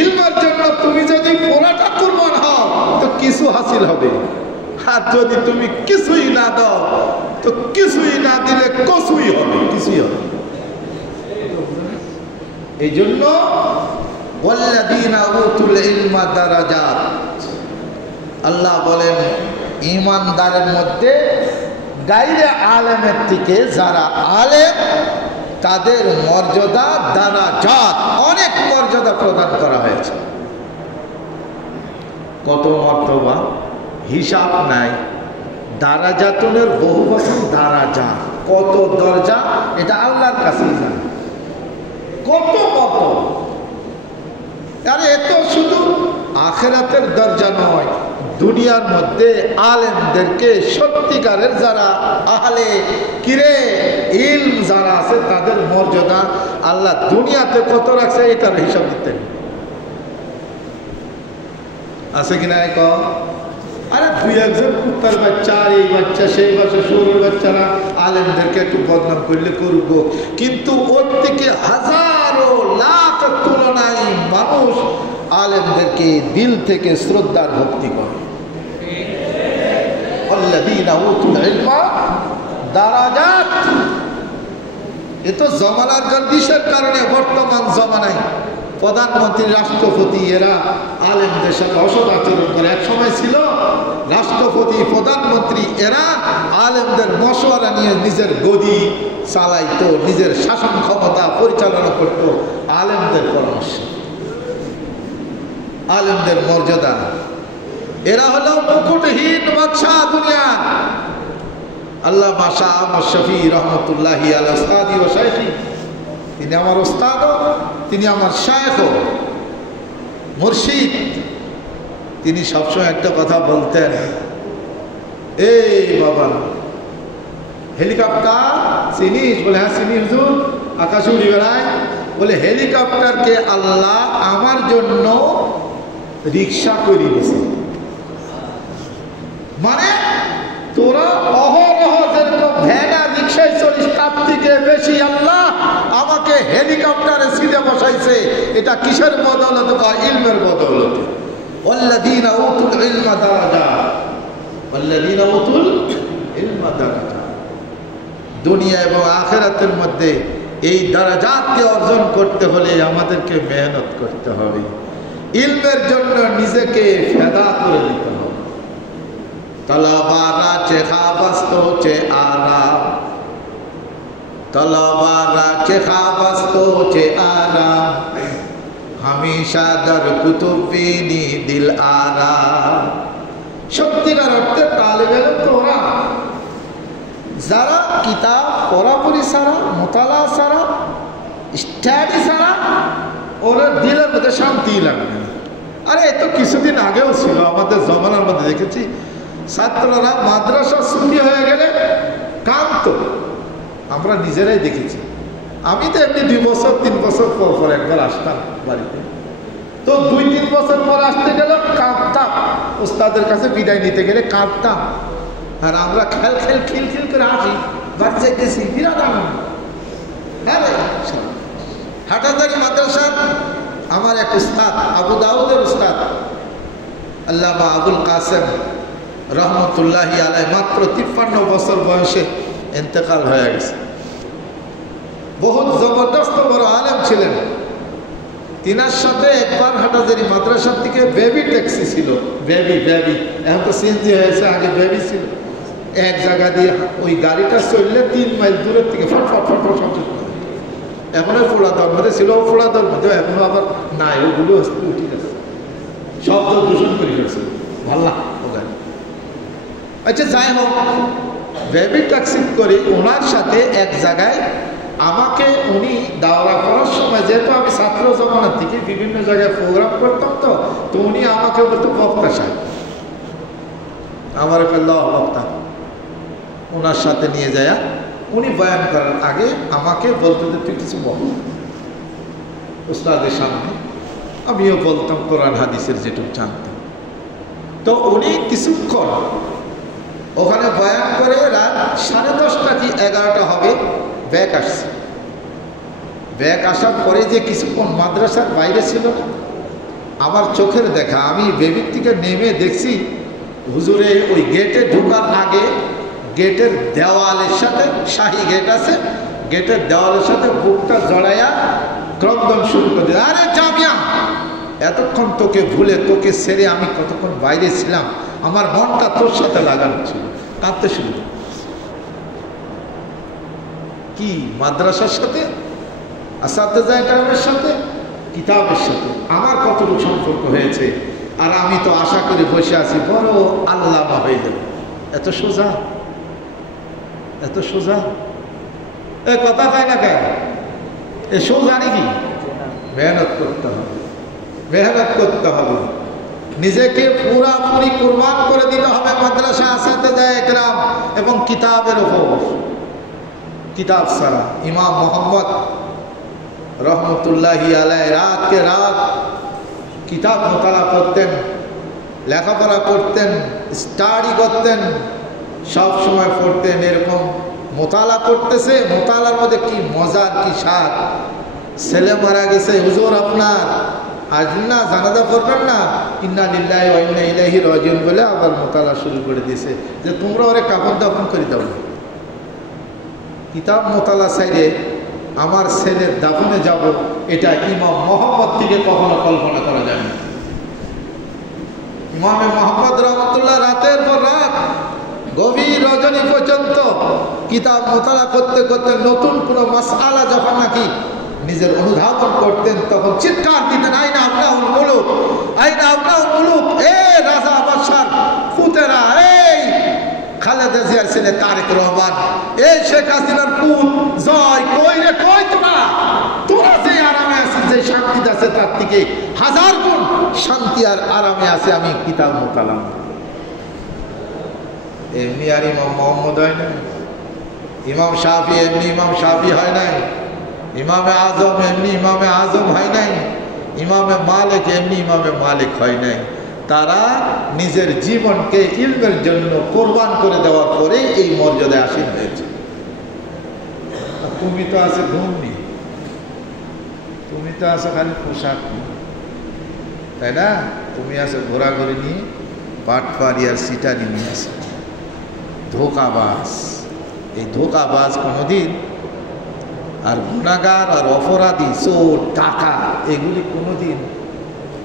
ইলমের জন্য তুমি যদি পুরাটা কুরবান হও তো কিছু হাসিল হবে, আর যদি তুমি কিছুই না দাও তো কিছুই না দিলে কসুই হবে, কিছুই হবে। এই জন্য ওয়াল্লাযীনা উতুল ইলমা দারাজাত, আল্লাহ বলেন ঈমানদারের মধ্যে গায়রে আলেমের থেকে যারা আলেম তাদের মর্যাদা দারাজাত, অনেক মর্যাদা প্রদান করা হয়েছে। কত মর্তবা হিসাব নাই। দারাজাতুনের বহু বছর দারাজা, কত দরজা এটা আল্লাহর কাছেই জানে। কত কত, আরে এত শুধু আখিরাতের দরজা নয়, দুনিয়ার মধ্যে আলেমদেরকে সত্যিকারের যারা আহলে কিরে ইলম যারা আছে তাদের মর্যাদা আল্লাহ দুনিয়াতে কত রাখছে এটার হিসাব দিতেন আছে কিনা? এক আরে দুই একজন কুত্তার বাচ্চা, এই বাচ্চা সেই বাচ্চা, সরুর বাচ্চারা আলেমদেরকে একটু বদনাম করলে করব, কিন্তু ওর থেকে হাজারো লাখ তুলনায় মানুষ আলেমদেরকে দিল থেকে শ্রদ্ধার ভক্তি করে। আল্লাযীনা উতুল ইলমা দারাজাত। এ তো জমানার গর্দিশের কারণে বর্তমান জমানায় প্রধানমন্ত্রী, রাষ্ট্রপতি এরা আলেমদের সাথে অসৎ আচরণ করে। এক সময় ছিল রাষ্ট্রপতি, প্রধানমন্ত্রী এরা আলেমদের মশওয়ারা নিয়ে নিজের গদি চালাইতো, নিজের শাসন ক্ষমতা পরিচালনা করত আলেমদের পরামর্শ, আলেমদের মর্যাদা। এরা হলো মুকুটহীন বাদশাহ দুনিয়া। আল্লামা শাহ আহমদ শফী রহমতুল্লাহি আলা উস্তাদি ওয়া শাইখি, তিনি আমার ওস্তাদও, তিনি আমার শায়েখও, মুর্শিদ। তিনি সবসময় একটা কথা বলতেন, এই বাবা হেলিকপ্টার চিনিস? বলে হ্যাঁ চিনি হুজুর, আকাশে উড়ে বেড়ায়। বলে হেলিকপ্টারকে আল্লাহ আমার জন্য রিক্সা করে দিয়েছে। মানে তোরা অহরহ যেরকম বেশি। আল্লাহ আমাকে হেলিকপ্টারে সিটে বসাইছে, এটা কিসের বদৌলতে? ইলমের বদৌলতে। ওয়াল্লাযীনা উতুল ইলমা দারাজাত, ওয়াল্লাযীনা উতুল ইলমা দারাজাত। দুনিয়া এবং আখিরাতের মধ্যে এই দারাজাতকে অর্জন করতে হলে আমাদেরকে মেহনত করতে হবে, ইলমের জন্য নিজেকে ফেদা করে দিতে হবে। তলবারা চেখা বাস্ত চে আরাম, তলবারা চেখা বাস্ত চে আরাম, হামেশা দর কুতুবিনী দিল আরাম। সত্যিকার অর্থে তালিবে তোরা যারা কিতাব পড়াপড়ি ছাড়া, মোতালা ছাড়া, স্টাডি ছাড়া, ওরা দিলের মধ্যে শান্তি লাগবে না। আরে এত কিছুদিন আগেও ছিল, আমাদের জমানার মধ্যে দেখেছি ছাত্ররা মাদ্রাসা ছুটি হয়ে গেলে কাঁদত, আমরা নিজেরাই দেখেছি। আমি তো এমনি 2 বছর 3 বছর পর পর একবার আসতাম বাড়িতে, তো 2-3 বছর পর আসতে গেলে কাঁদতাম, ওস্তাদের কাছে বিদায় নিতে গেলে কাঁদতাম। আর আমরা খিলখিল করে আসি, বাড়ি যাইতেছি, বিরাট আনন্দ। হ্যাঁ ভাই, হাটাজারি মাদ্রাসার আমার এক উস্তাদ, আবু দাউদের উস্তাদ আল্লামা আবুল কাসেম রহমতুল্লাহি আলাইহি মাত্র 53 বছর বয়সে ইন্তেকাল হয়ে গেছে। বহুত জবরদস্ত বড় আলেম ছিলেন। তিনার সাথে একবার হাটাজারি মাদ্রাসার থেকে বেবি ট্যাক্সি ছিল, বেবি এখন তো সিএনজি হয়েছে, আগে বেবি ছিল। এক জায়গা দিয়ে ওই গাড়িটা চললে 3 মাইল দূরের থেকে ফটফট শব্দ, এখনো ফোড়াদর মধ্যে ছিল, ফোড়াদর মধ্যে এখনো আবার নাই, ওগুলো উঠে গেছে, শব্দ দূষণ করে গেছে, ভাল না ও গাড়ি। আচ্ছা যাই হোক, বেবি ট্যাক্সি করে ওনার সাথে এক জায়গায় আমাকে উনি দাওরা করার সময়, যেহেতু আমি ছাত্র জমানার থেকে বিভিন্ন জায়গায় প্রোগ্রাম করতাম, তো উনি আমাকে বলতো বক্তা সাহেব, আমার ফেল্লাহ বক্তা। ওনার সাথে নিয়ে যায়, উনি বয়ান করার আগে আমাকে বলতে যে তুই কিছু বল উস্তাদের সামনে। আমিও বলতাম কোরআন হাদিসের যেটুকু জানতাম। তো উনি কিছুক্ষণ ওখানে বয়ান করে রাত 10:30 কি 11টা হবে, ব্যাক আসছে। ব্যাক আসার পরে যে কিছুক্ষণ মাদ্রাসার বাইরে ছিল না, আমার চোখের দেখা, আমি বেবির থেকে নেমে দেখছি হুজুরে ওই গেটে ঢোকার আগে গেটের দেওয়ালের সাথে, শাহী গেট আছে, গেটের দেওয়ালের সাথে বুকটা জড়াইয়া ক্রন্দন শুরু করে দিল, আরে জামিয়া, এতক্ষণ তোকে ভুলে, তোকে ছেড়ে আমি কতক্ষণ বাইরে ছিলাম, আমার মনটা তোর সাথে লাগানো ছিল, কাঁদতে শুরু। কি মাদ্রাসার সাথে, আসাতেজায়ে কেরামের সাথে, কিতাবের সাথে আমার কতটুকু সম্পর্ক হয়েছে, আর আমি তো আশা করে বসে আছি বড় আল্লামা হয়ে যাবে। এত সোজা, এত সোজা, এ কথা পায় না কেন? এ সোজা নাকি? মেহনত করতে হবে, মেহনত করতে হবে, নিজেকে পুরাপুরি কুরবান করে দিতে হবে মাদ্রাসা, আসাতেজায়ে কেরাম এবং কিতাবের উপর। কিতাব ছাড়া ইমাম মোহাম্মদ রহমতুল্লাহি আলাইহি রাতকে রাত কিতাব মোতালা করতেন, লেখাপড়া করতেন, স্টাডি করতেন, সব সময় পড়তেন। এরকম মোতালা করতেছে, মোতালার মধ্যে কি মজার, কি স্বাদ। ছেলে মারা গেছে, হুজুর আপনার আসবেন না, জানাজা করবেন না, ইন্না লিল্লাহি ওয়া ইন্না ইলাইহি রাজিউন বলে আবার মোতালা শুরু করে দিয়েছে যে তোমরা ওরে কাফন দাফন করে দাও। কিতাব মোতালা সাইডে আমার ছেলের দাফনে যাব, এটা ইমাম মোহাম্মদ থেকে কখনো কল্পনা করা যায় না। ইমামে মোহাম্মদ রহমতুল্লাহ রাতের পর রাত গভীর রজনী পর্যন্ত কিতাব মোতালা করতে করতে নতুন কোনো মাসআলা যখন নাকি নিজের অনুধাবন করতেন, তখন চিৎকার দিতেন, আইনা আবনাউল মুলুক, আইনা আবনাউল মুলুক, এ রাজা বাদশার পুতেরা, এই খালেদা জিয়ার ছেলে তারেক রহমান, এই শেখ হাসিনার পুত জয়, কই রে কই তোরা, তোরা যে আরামে আছিস, যে শান্তিতে আছে, তার থেকে 1000 গুণ শান্তি আর আরামে আছে আমি কিতাব মোতালা। এমনি আর ইমাম মোহাম্মদ হয় নাই, ইমাম শাফি এমনি ইমাম শাফি হয় নাই, ইমামে আজম এমনি ইমামে আজম হয় নাই, ইমামে মালিক এমনি ইমামে মালিক হয় নাই। তারা নিজের জীবনকে ইলমের জন্য কোরবান করে দেওয়ার পরে এই মর্যাদায় আসীন হয়েছে। তুমি তো আছে ঘুম নিয়ে, তুমি তো আছো খালি পোশাক নিয়ে, তাই না? তুমি আছো ঘোরাঘুরি নিয়ে, পাটপাড়ি আর সিটারি নিয়ে আসো। ধোকাবাজ, এই ধোকাবাজ কোনোদিন আর গুনাহগার আর অপরাধী চোর টাকা এগুলি কোনোদিন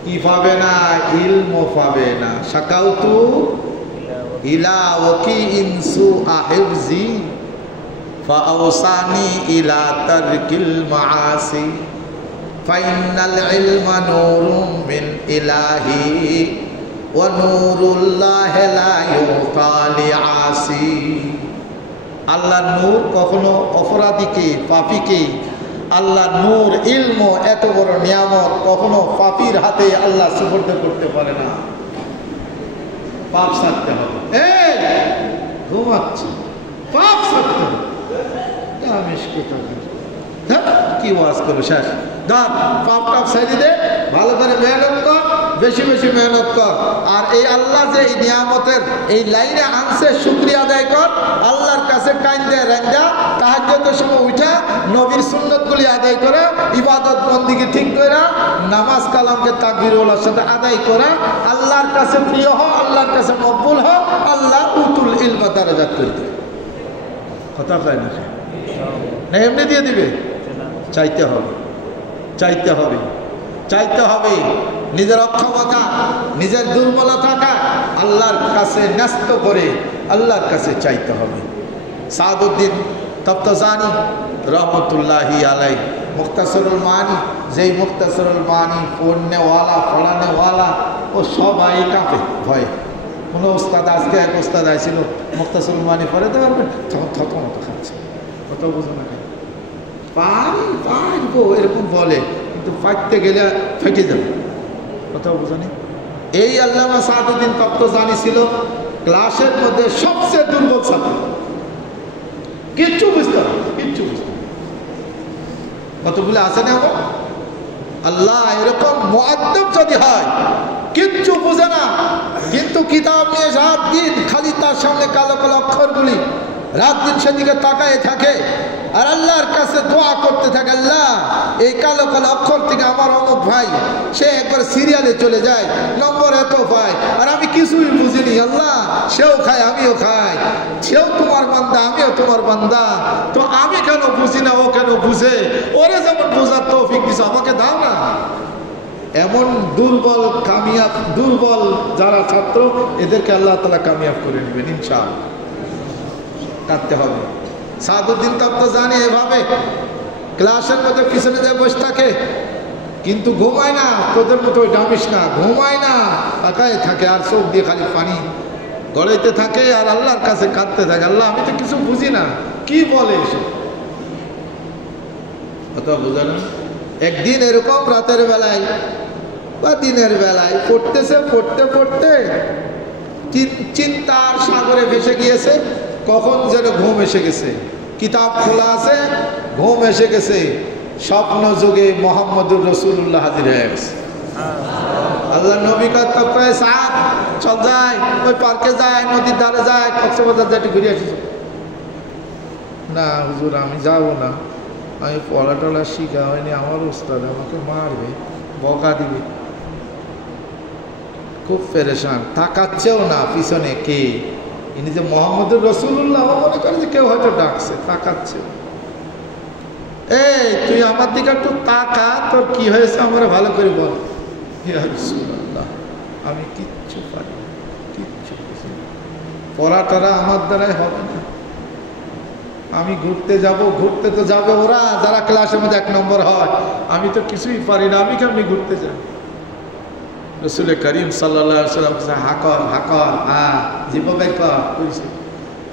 কি পাবে না, ইলমও পাবে না। শাকাউতু ইলা ওয়াকিইন সুআ হিফজি ফাআওসানি ইলা তারকিল মাআসি ফাইনাল ইলমা নূরুম মিন ইলাহি ওয়া নূরুল্লাহি লা ইউতা লিআসি। আল্লাহর নূর কখনো অপরাধীকে পাপীকে, আল্লাহর নূর ইলম এত বড় নিয়ামত কখনো পাপীর হাতে আল্লাহ সুপর্দ করতে পারে না। পাপ ছাড়তে হবে। এই ঘুমাচ্ছি, পাপ ছাড়তে হবে। কি ওয়াজ করবো শেষ, ধর পাপ টাপ ছেড়ে দে, ভালো করে মেহনত কর, বেশি বেশি মেহনত কর। আর এই আল্লাহ যে এই নিয়ামতের এই লাইনে আনছে শুকরিয়া আদায় কর। আল্লাহর কাছে কাইন্দে রান্দা তাহাজ্জুদের সময় উঠা নবীর সুন্নতগুলি আদায় করে, ইবাদত বন্দিকে ঠিক করে, নামাজ কালামকে তাকবীরুল্লাহর সাথে আদায় করে আল্লাহর কাছে প্রিয় হ, আল্লাহর কাছে মকবুল হ। আল্লাহ উতুল ইলম দারাজাত করে দেবে। কথা কয় না, না এমনি দিয়ে দিবে? চাইতে হবে, চাইতে হবে, চাইতে হবে। নিজের অক্ষমতা, নিজের দুর্বলতাটা আল্লাহর কাছে ন্যস্ত করে আল্লাহর কাছে চাইতে হবে। সাদউদ্দিন তফতাজানি রহমতুল্লাহি আলাই মুখতাসরুল মানি, যেই মুখতাসরুল মানি পড়নেওয়ালা পড়ানেওয়ালা ও সবাই কাঁপে ভয়ে। কোনো ওস্তাদ, আজকে এক ওস্তাদ আইছিল মুখতাসরুল মানি পড়ে দেওয়ার তখন থতমত খাচ্ছে। কত বুঝো না, পারি পারবো এরকম বলে, কিন্তু পারতে গেলে ফেটে যাবে। কোথাও বুঝানি। এই আল্লামা সাদউদ্দিন তফতাজানি ছিল ক্লাসের মধ্যে সবচেয়ে দুর্বল ছাত্র, কিচ্ছু বুঝতে হবে, কিচ্ছু বুঝতে হবে। কতগুলো আছে না আমার আল্লাহ এরকম মুআদ্দব যদি হয়, কিচ্ছু বুঝে না, কিন্তু কিতাব নিয়ে রাত দিন খালি তার সামনে কালো কালো অক্ষরগুলি রাত দিন সেদিকে তাকায় থাকে আর আল্লাহর কাছে দোয়া করতে থাকে, আল্লাহ এই কালো কালো অক্ষর থেকে আমার অমুক ভাই সে একবার সিরিয়ালে চলে যায়, নম্বর এত পায় আর আমি কিছুই বুঝিনি। আল্লাহ সেও খায় আমিও খাই, সেও তোমার বান্দা আমিও তোমার বান্দা, তো আমি কেন বুঝি না, ও কেন বুঝে? ওরে যেমন বোঝার তৌফিক দিছো আমাকে দাও না। এমন দুর্বল কামিয়াব, দুর্বল যারা ছাত্র এদেরকে আল্লাহ তাআলা কামিয়াব করে নেবেন ইনশাআল্লাহ। কাটতে হবে। সাদউদ্দিন তফতাজানি এভাবে ক্লাসের মধ্যে পিছনে যায় বসে থাকে, কিন্তু ঘুমায় না, তোদের মতো ডামিস না, ঘুমায় না, তাকায় থাকে আর চোখ দিয়ে খালি পানি গড়াইতে থাকে আর আল্লাহর কাছে কাঁদতে থাকে, আল্লাহ আমি তো কিছু বুঝি না, কি বলে এসব কথা বোঝা না। একদিন এরকম রাতের বেলায় বা দিনের বেলায় পড়তেছে, পড়তে পড়তে চিন্তার সাগরে ভেসে গিয়েছে, কখন যেন ঘুম এসে গেছে, কিতাব খোলা আছে, ঘুম এসে গেছে, স্বপ্ন যুগে মোহাম্মদুর রাসূলুল্লাহ হাজির হয়ে গেছে। আল্লাহ নবী কয় সাদ চল যায়, ওই পার্কে যায়, নদীর ধারে যায়, কক্সবাজার যায়, ঘুরে আসিস। না হুজুর আমি যাবো না, আমি পড়া টলা শিখা হয়নি, আমার উস্তাদ আমাকে মারবে, বকা দিবে। খুব পেরেশান, তাকাচ্ছেও না পিছনে কে, ইনি যে মোহাম্মদুর রাসূলুল্লাহ, মনে করে যে কেউ হয়তো ডাকছে, তাকাচ্ছে। এই তুই আমার দিকে একটু তাকা, তোর কি হয়েছে আমার ভালো করে বল। ইয়া রাসূলুল্লাহ আমি কিচ্ছু পারি না, কিচ্ছু বুঝি না, পড়াটারা আমার দ্বারাই হবে না, আমি ঘুরতে যাব, ঘুরতে তো যাবে ওরা যারা ক্লাসের মধ্যে 1 নম্বর হয়, আমি তো কিছুই পারি না, আমি কেমনি ঘুরতে যাই। রাসূল করিম সাল্লাল্লাহু আলাইহি ওয়াসাল্লাম হাকর হাকর জিহ্বা কর কইছে।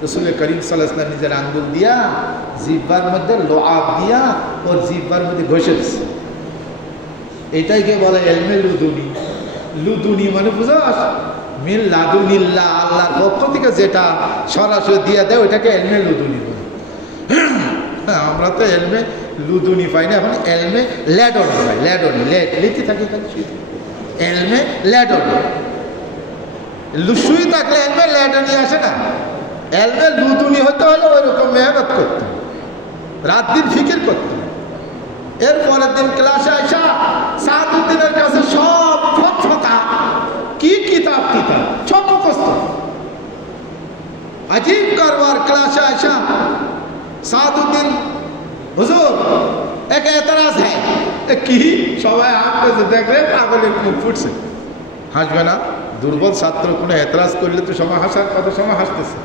রাসূল করিম সাল্লাল্লাহু আলাইহি ওয়াসাল্লাম নিজের আঙ্গুল দিয়া জিহ্বার মধ্যে লোআব দিয়া ওর জিহ্বার মধ্যে ঘষে দিছে। এটাইকে বলে ইলমে লুদুনি। লুদুনি মানে বুঝাস মিন লাদুনিল্লাহ, আল্লাহর পক্ষ থেকে যেটা সরাসরি দিয়ে দেয় ওইটাকে ইলমে লুদুনি বলে। আমরা তো ইলমে লুদুনি পাই না, এখন ইলমে ল্যাডনি পাই। ল্যাডনি লিখতে থাকি এলমে ল্যাডনি, লুসুই থাকলে এলমে ল্যাডনি আসে না। এলমে লুদুনি হতে হলে ওই রকম মেহনত করতে। রাত দিন ফিকির করত। এর পরের দিন ক্লাসে আইসা সাদউদ্দিনের কাছে সব ফতফতা কি কিতাব সব মুখস্থ। अजीब कारवार क्लास आशा सादउद्दीन हुजूर एक एतराज है की सबाई आपके देख रहे पागलेर मुख फुटছে হাসবে না দুর্বল ছাত্র কোনো এতরাজ করলে তো সবাই হাসার কত সময় হাসতেছে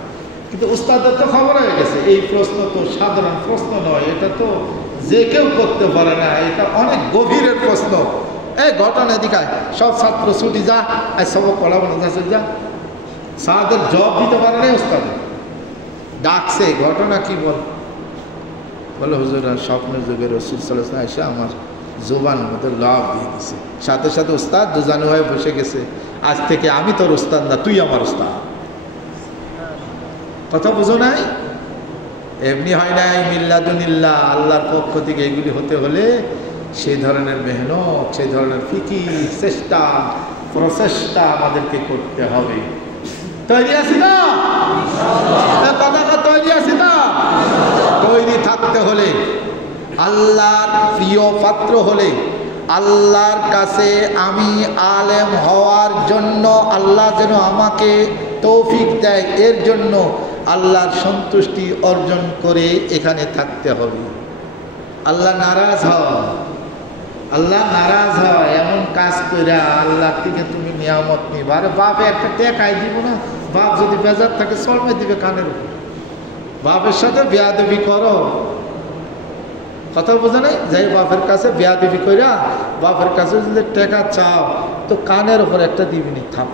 কিন্তু উস্তাদের তো খবর হয়ে গেছে এই প্রশ্ন তো সাধারণ প্রশ্ন নয় এটা তো যে কেউ করতে পারে না এটা অনেক গভীরের প্রশ্ন এই ঘটনা দেখায় সব ছাত্র ছুটি যা আর সব পড়াবো না যা সাদের জবাব দিতে পারে না উস্তাদ ডাকছে ঘটনা কি বলে হুজুর স্বপ্নের যুগে রাসূল সাল্লাল্লাহু আলাইহি ওয়াসাল্লাম এসে আমার জবানের মধ্যে লাভ দিয়ে দিছে সাথে সাথে উস্তাদ দুজানু হয়ে বসে গেছে আজ থেকে আমি তোর উস্তাদ না তুই আমার উস্তাদ কথা বুঝো নাই এমনি হয় নাই মিল্লাদুনিল্লাহ আল্লাহর পক্ষ থেকে এগুলি হতে হলে সেই ধরনের মেহনত সেই ধরনের ফিকির চেষ্টা প্রচেষ্টা আমাদেরকে করতে হবে তৈরি আছি না কথা তৈরি আছি না তৈরি থাকতে হলে আল্লাহর প্রিয় পাত্র হলে আল্লাহর কাছে আমি আলেম হওয়ার জন্য আল্লাহ যেন আমাকে তৌফিক দেয় এর জন্য আল্লাহর সন্তুষ্টি অর্জন করে এখানে থাকতে হবে আল্লাহ নারাজ হয় এমন কাজ করে আল্লাহ থেকে তুমি নিয়ামত নিবা আরে বাপে একটা টেকাই দিব না বাপ যদি বেজার থাকে সলমে দিবে কানের উপর বাপের সাথে বেয়াদবি করো কথা বোঝা নাই যাই বাপের কাছে বেয়াদবি কইরা বাপের কাছে যদি টেকা চাও তো কানের উপর একটা দিবিনি থাপ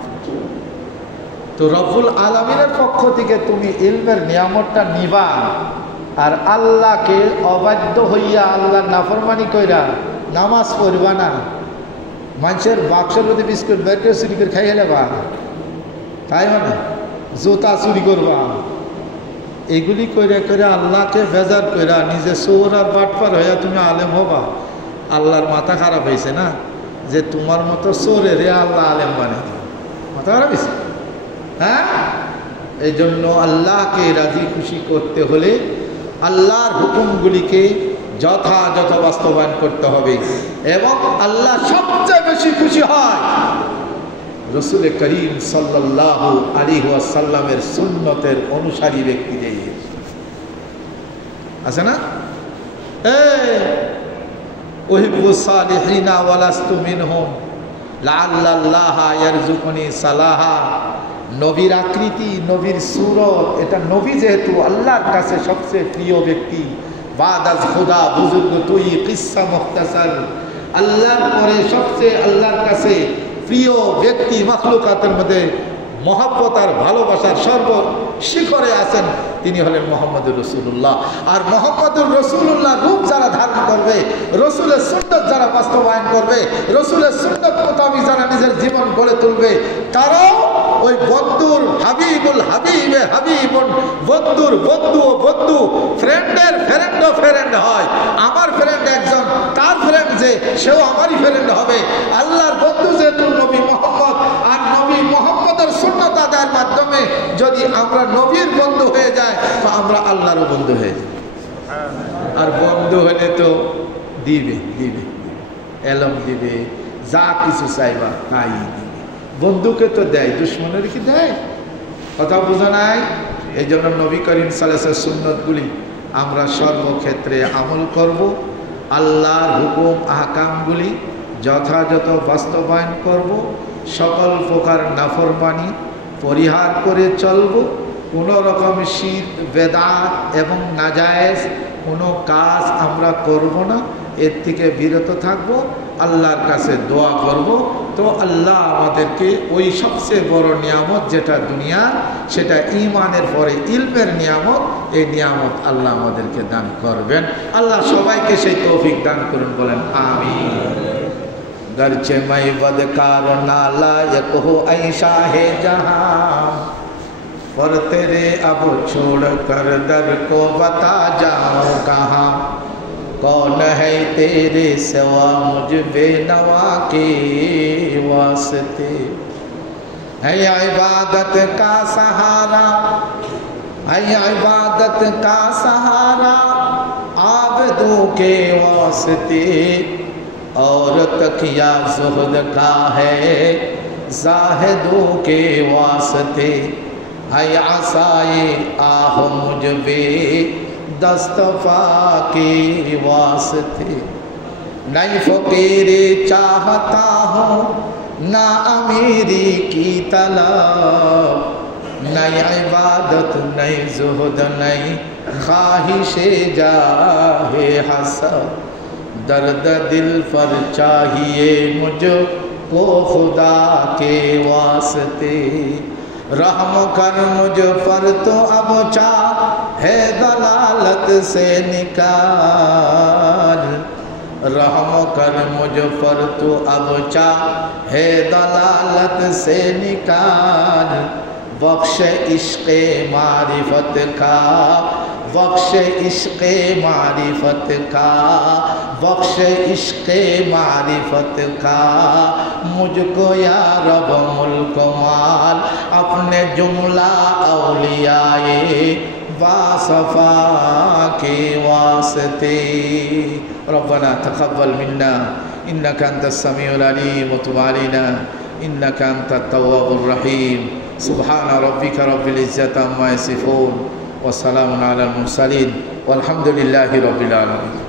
তো রব্বুল আলামিনের পক্ষ থেকে তুমি ইলমের নিয়ামতটা নিবা আর আল্লাহকে অবাধ্য হইয়া আল্লাহর নাফরমানি কইরা নামাজ পড়বা না মানুষের বাক্সের মধ্যে বিস্কুট বের করে চুরি করে খাই হেলেবা তাই না জুতা চুরি করবা এগুলি করে করে আল্লাহকে বেজার কইরা নিজে চোর আর বাটপার হইয়া তুমি আলেম হবা আল্লাহর মাথা খারাপ হয়েছে না যে তোমার মতো চোরে রে আল্লাহ আলেম বানাই মাথা খারাপ হয়েছে হ্যাঁ এই জন্য আল্লাহকে রাজি খুশি করতে হলে আল্লাহর হুকুমগুলিকে যথাযথ বাস্তবায়ন করতে হবে এবং আল্লাহ সবচেয়ে বেশি খুশি হয় রাসূল করিম সাল্লাল্লাহু আলাইহি ওয়াসাল্লামের সুন্নতের অনুসারী ব্যক্তিদের আছে না উহিব্বুস সালিহিনা ওয়া লাস্তু মিনহুম লাআল্লাল্লাহা ইয়ারযুকুনি সালাহা নবীর আকৃতি নবীর সূরত এটা নবী যেহেতু আল্লাহর কাছে সবচেয়ে প্রিয় ব্যক্তি বাদাজ খুদা বুজুর্গ তুই কিসসা মুখতাসার আল্লাহর পরে সবচেয়ে আল্লাহর কাছে প্রিয় ব্যক্তি মাখলুকাতের মধ্যে মহব্বত আর ভালোবাসার সর্বশিখরে আছেন তিনি হলেন মুহাম্মদুর রাসূলুল্লাহ আর মুহাম্মদুর রাসূলুল্লাহ রূপ যারা ধারণ করবে রসুলের সুন্নাত যারা বাস্তবায়ন করবে রসুলের সুন্নাত মোতাবেক যারা নিজের জীবন গড়ে তুলবে তারাও ওই বন্ধুর হাবিবুল হাবিবে হাবিবুন বন্ধুর বন্ধু ও বন্ধু ফ্রেন্ডের ফ্রেন্ডও ফ্রেন্ড হয় আমার ফ্রেন্ড একজন তার ফ্রেন্ড যে সেও আমারই ফ্রেন্ড হবে আল্লাহর বন্ধু যেহেতু নবী মুহাম্মদ আর নবী মুহাম্মদের সুন্নাত আদায়ের মাধ্যমে যদি আমরা নবীর বন্ধু হয়ে যায় তো আমরা আল্লাহরও বন্ধু হয়ে যাই আর বন্ধু হলে তো দিবে এলম দিবে যা কিছু চাইবা তাই দিবে বন্ধুকে তো দেয় দুশ্মনের কি দেয় কথা বোঝা নাই এই জন্য নবী করিম সাল্লাল্লাহু আলাইহি ওয়াসাল্লামের সুন্নতগুলি আমরা সর্বক্ষেত্রে আমল করব আল্লাহর হুকুম আহকামগুলি যথাযথ বাস্তবায়ন করব সকল প্রকার নাফরমানি পরিহার করে চলব কোনো রকম শিরক বেদাত এবং নাজায়েজ কোনো কাজ আমরা করব না এর থেকে বিরত থাকব আল্লাহর কাছে দোয়া করব তো আল্লাহ আমাদেরকে ওই সবচেয়ে বড় নিয়ামত যেটা দুনিয়া সেটা ঈমানের পরে ইলমের নিয়ামত এই নিয়ামত আল্লাহ আমাদেরকে দান করবেন আল্লাহ সবাইকে সেই তৌফিক দান করুন বলেন আমিন गरचे मैं बदकार नालायक हो ऐसा है जहाँ पर तेरे अब छोड़ कर दर को बता जाऊँ कहाँ कौन है तेरे सिवा मुझ बेनवा के वास्ते है इबादत का सहारा है इबादत का सहारा जाहदों के वास्ते और तकिया ज़ुहद का है जाहिदों के वास्ते। है आसाए आह मुझबे दस्तफा के वास्ते। नहीं फ़कीरे चाहता हूँ ना अमीरी की तलब, नहीं इबादत नहीं ज़ुहद नहीं ख्वाहिशे जाहे हसद। दर्द दिल पर चाहिए मुझको खुदा के वास्ते। रहम कर मुझ पर तो अब चाहे दलालत से निकाल। रहम कर मुझ पर तो अब चाहे दलालत से निकाल। बख्श इश्क़े मारिफत का, बख्श इश्क़े मारिफत का, बख्श इश्क़े मारिफत का मुझको या रब मुल्क माल अपने जुमला औलियाए वासफ़ा के वास्ते। रब्बना तक़ब्बल मिन्ना इन्नका अंतस समीउल अलीम व तुब अलैना इन्नका अंतत तव्वाबुर रहीम। सुब्हान रब्बिका रब्बिल इज़्ज़ति अम्मा यसिफ़ून व सलामुन अलल मुरसलीन वल्हम्दुलिल्लाहि रब्बिल आलमीन।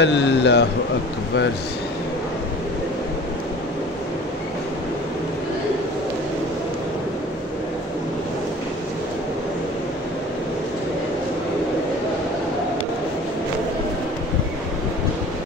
अल्लाहु अकबर।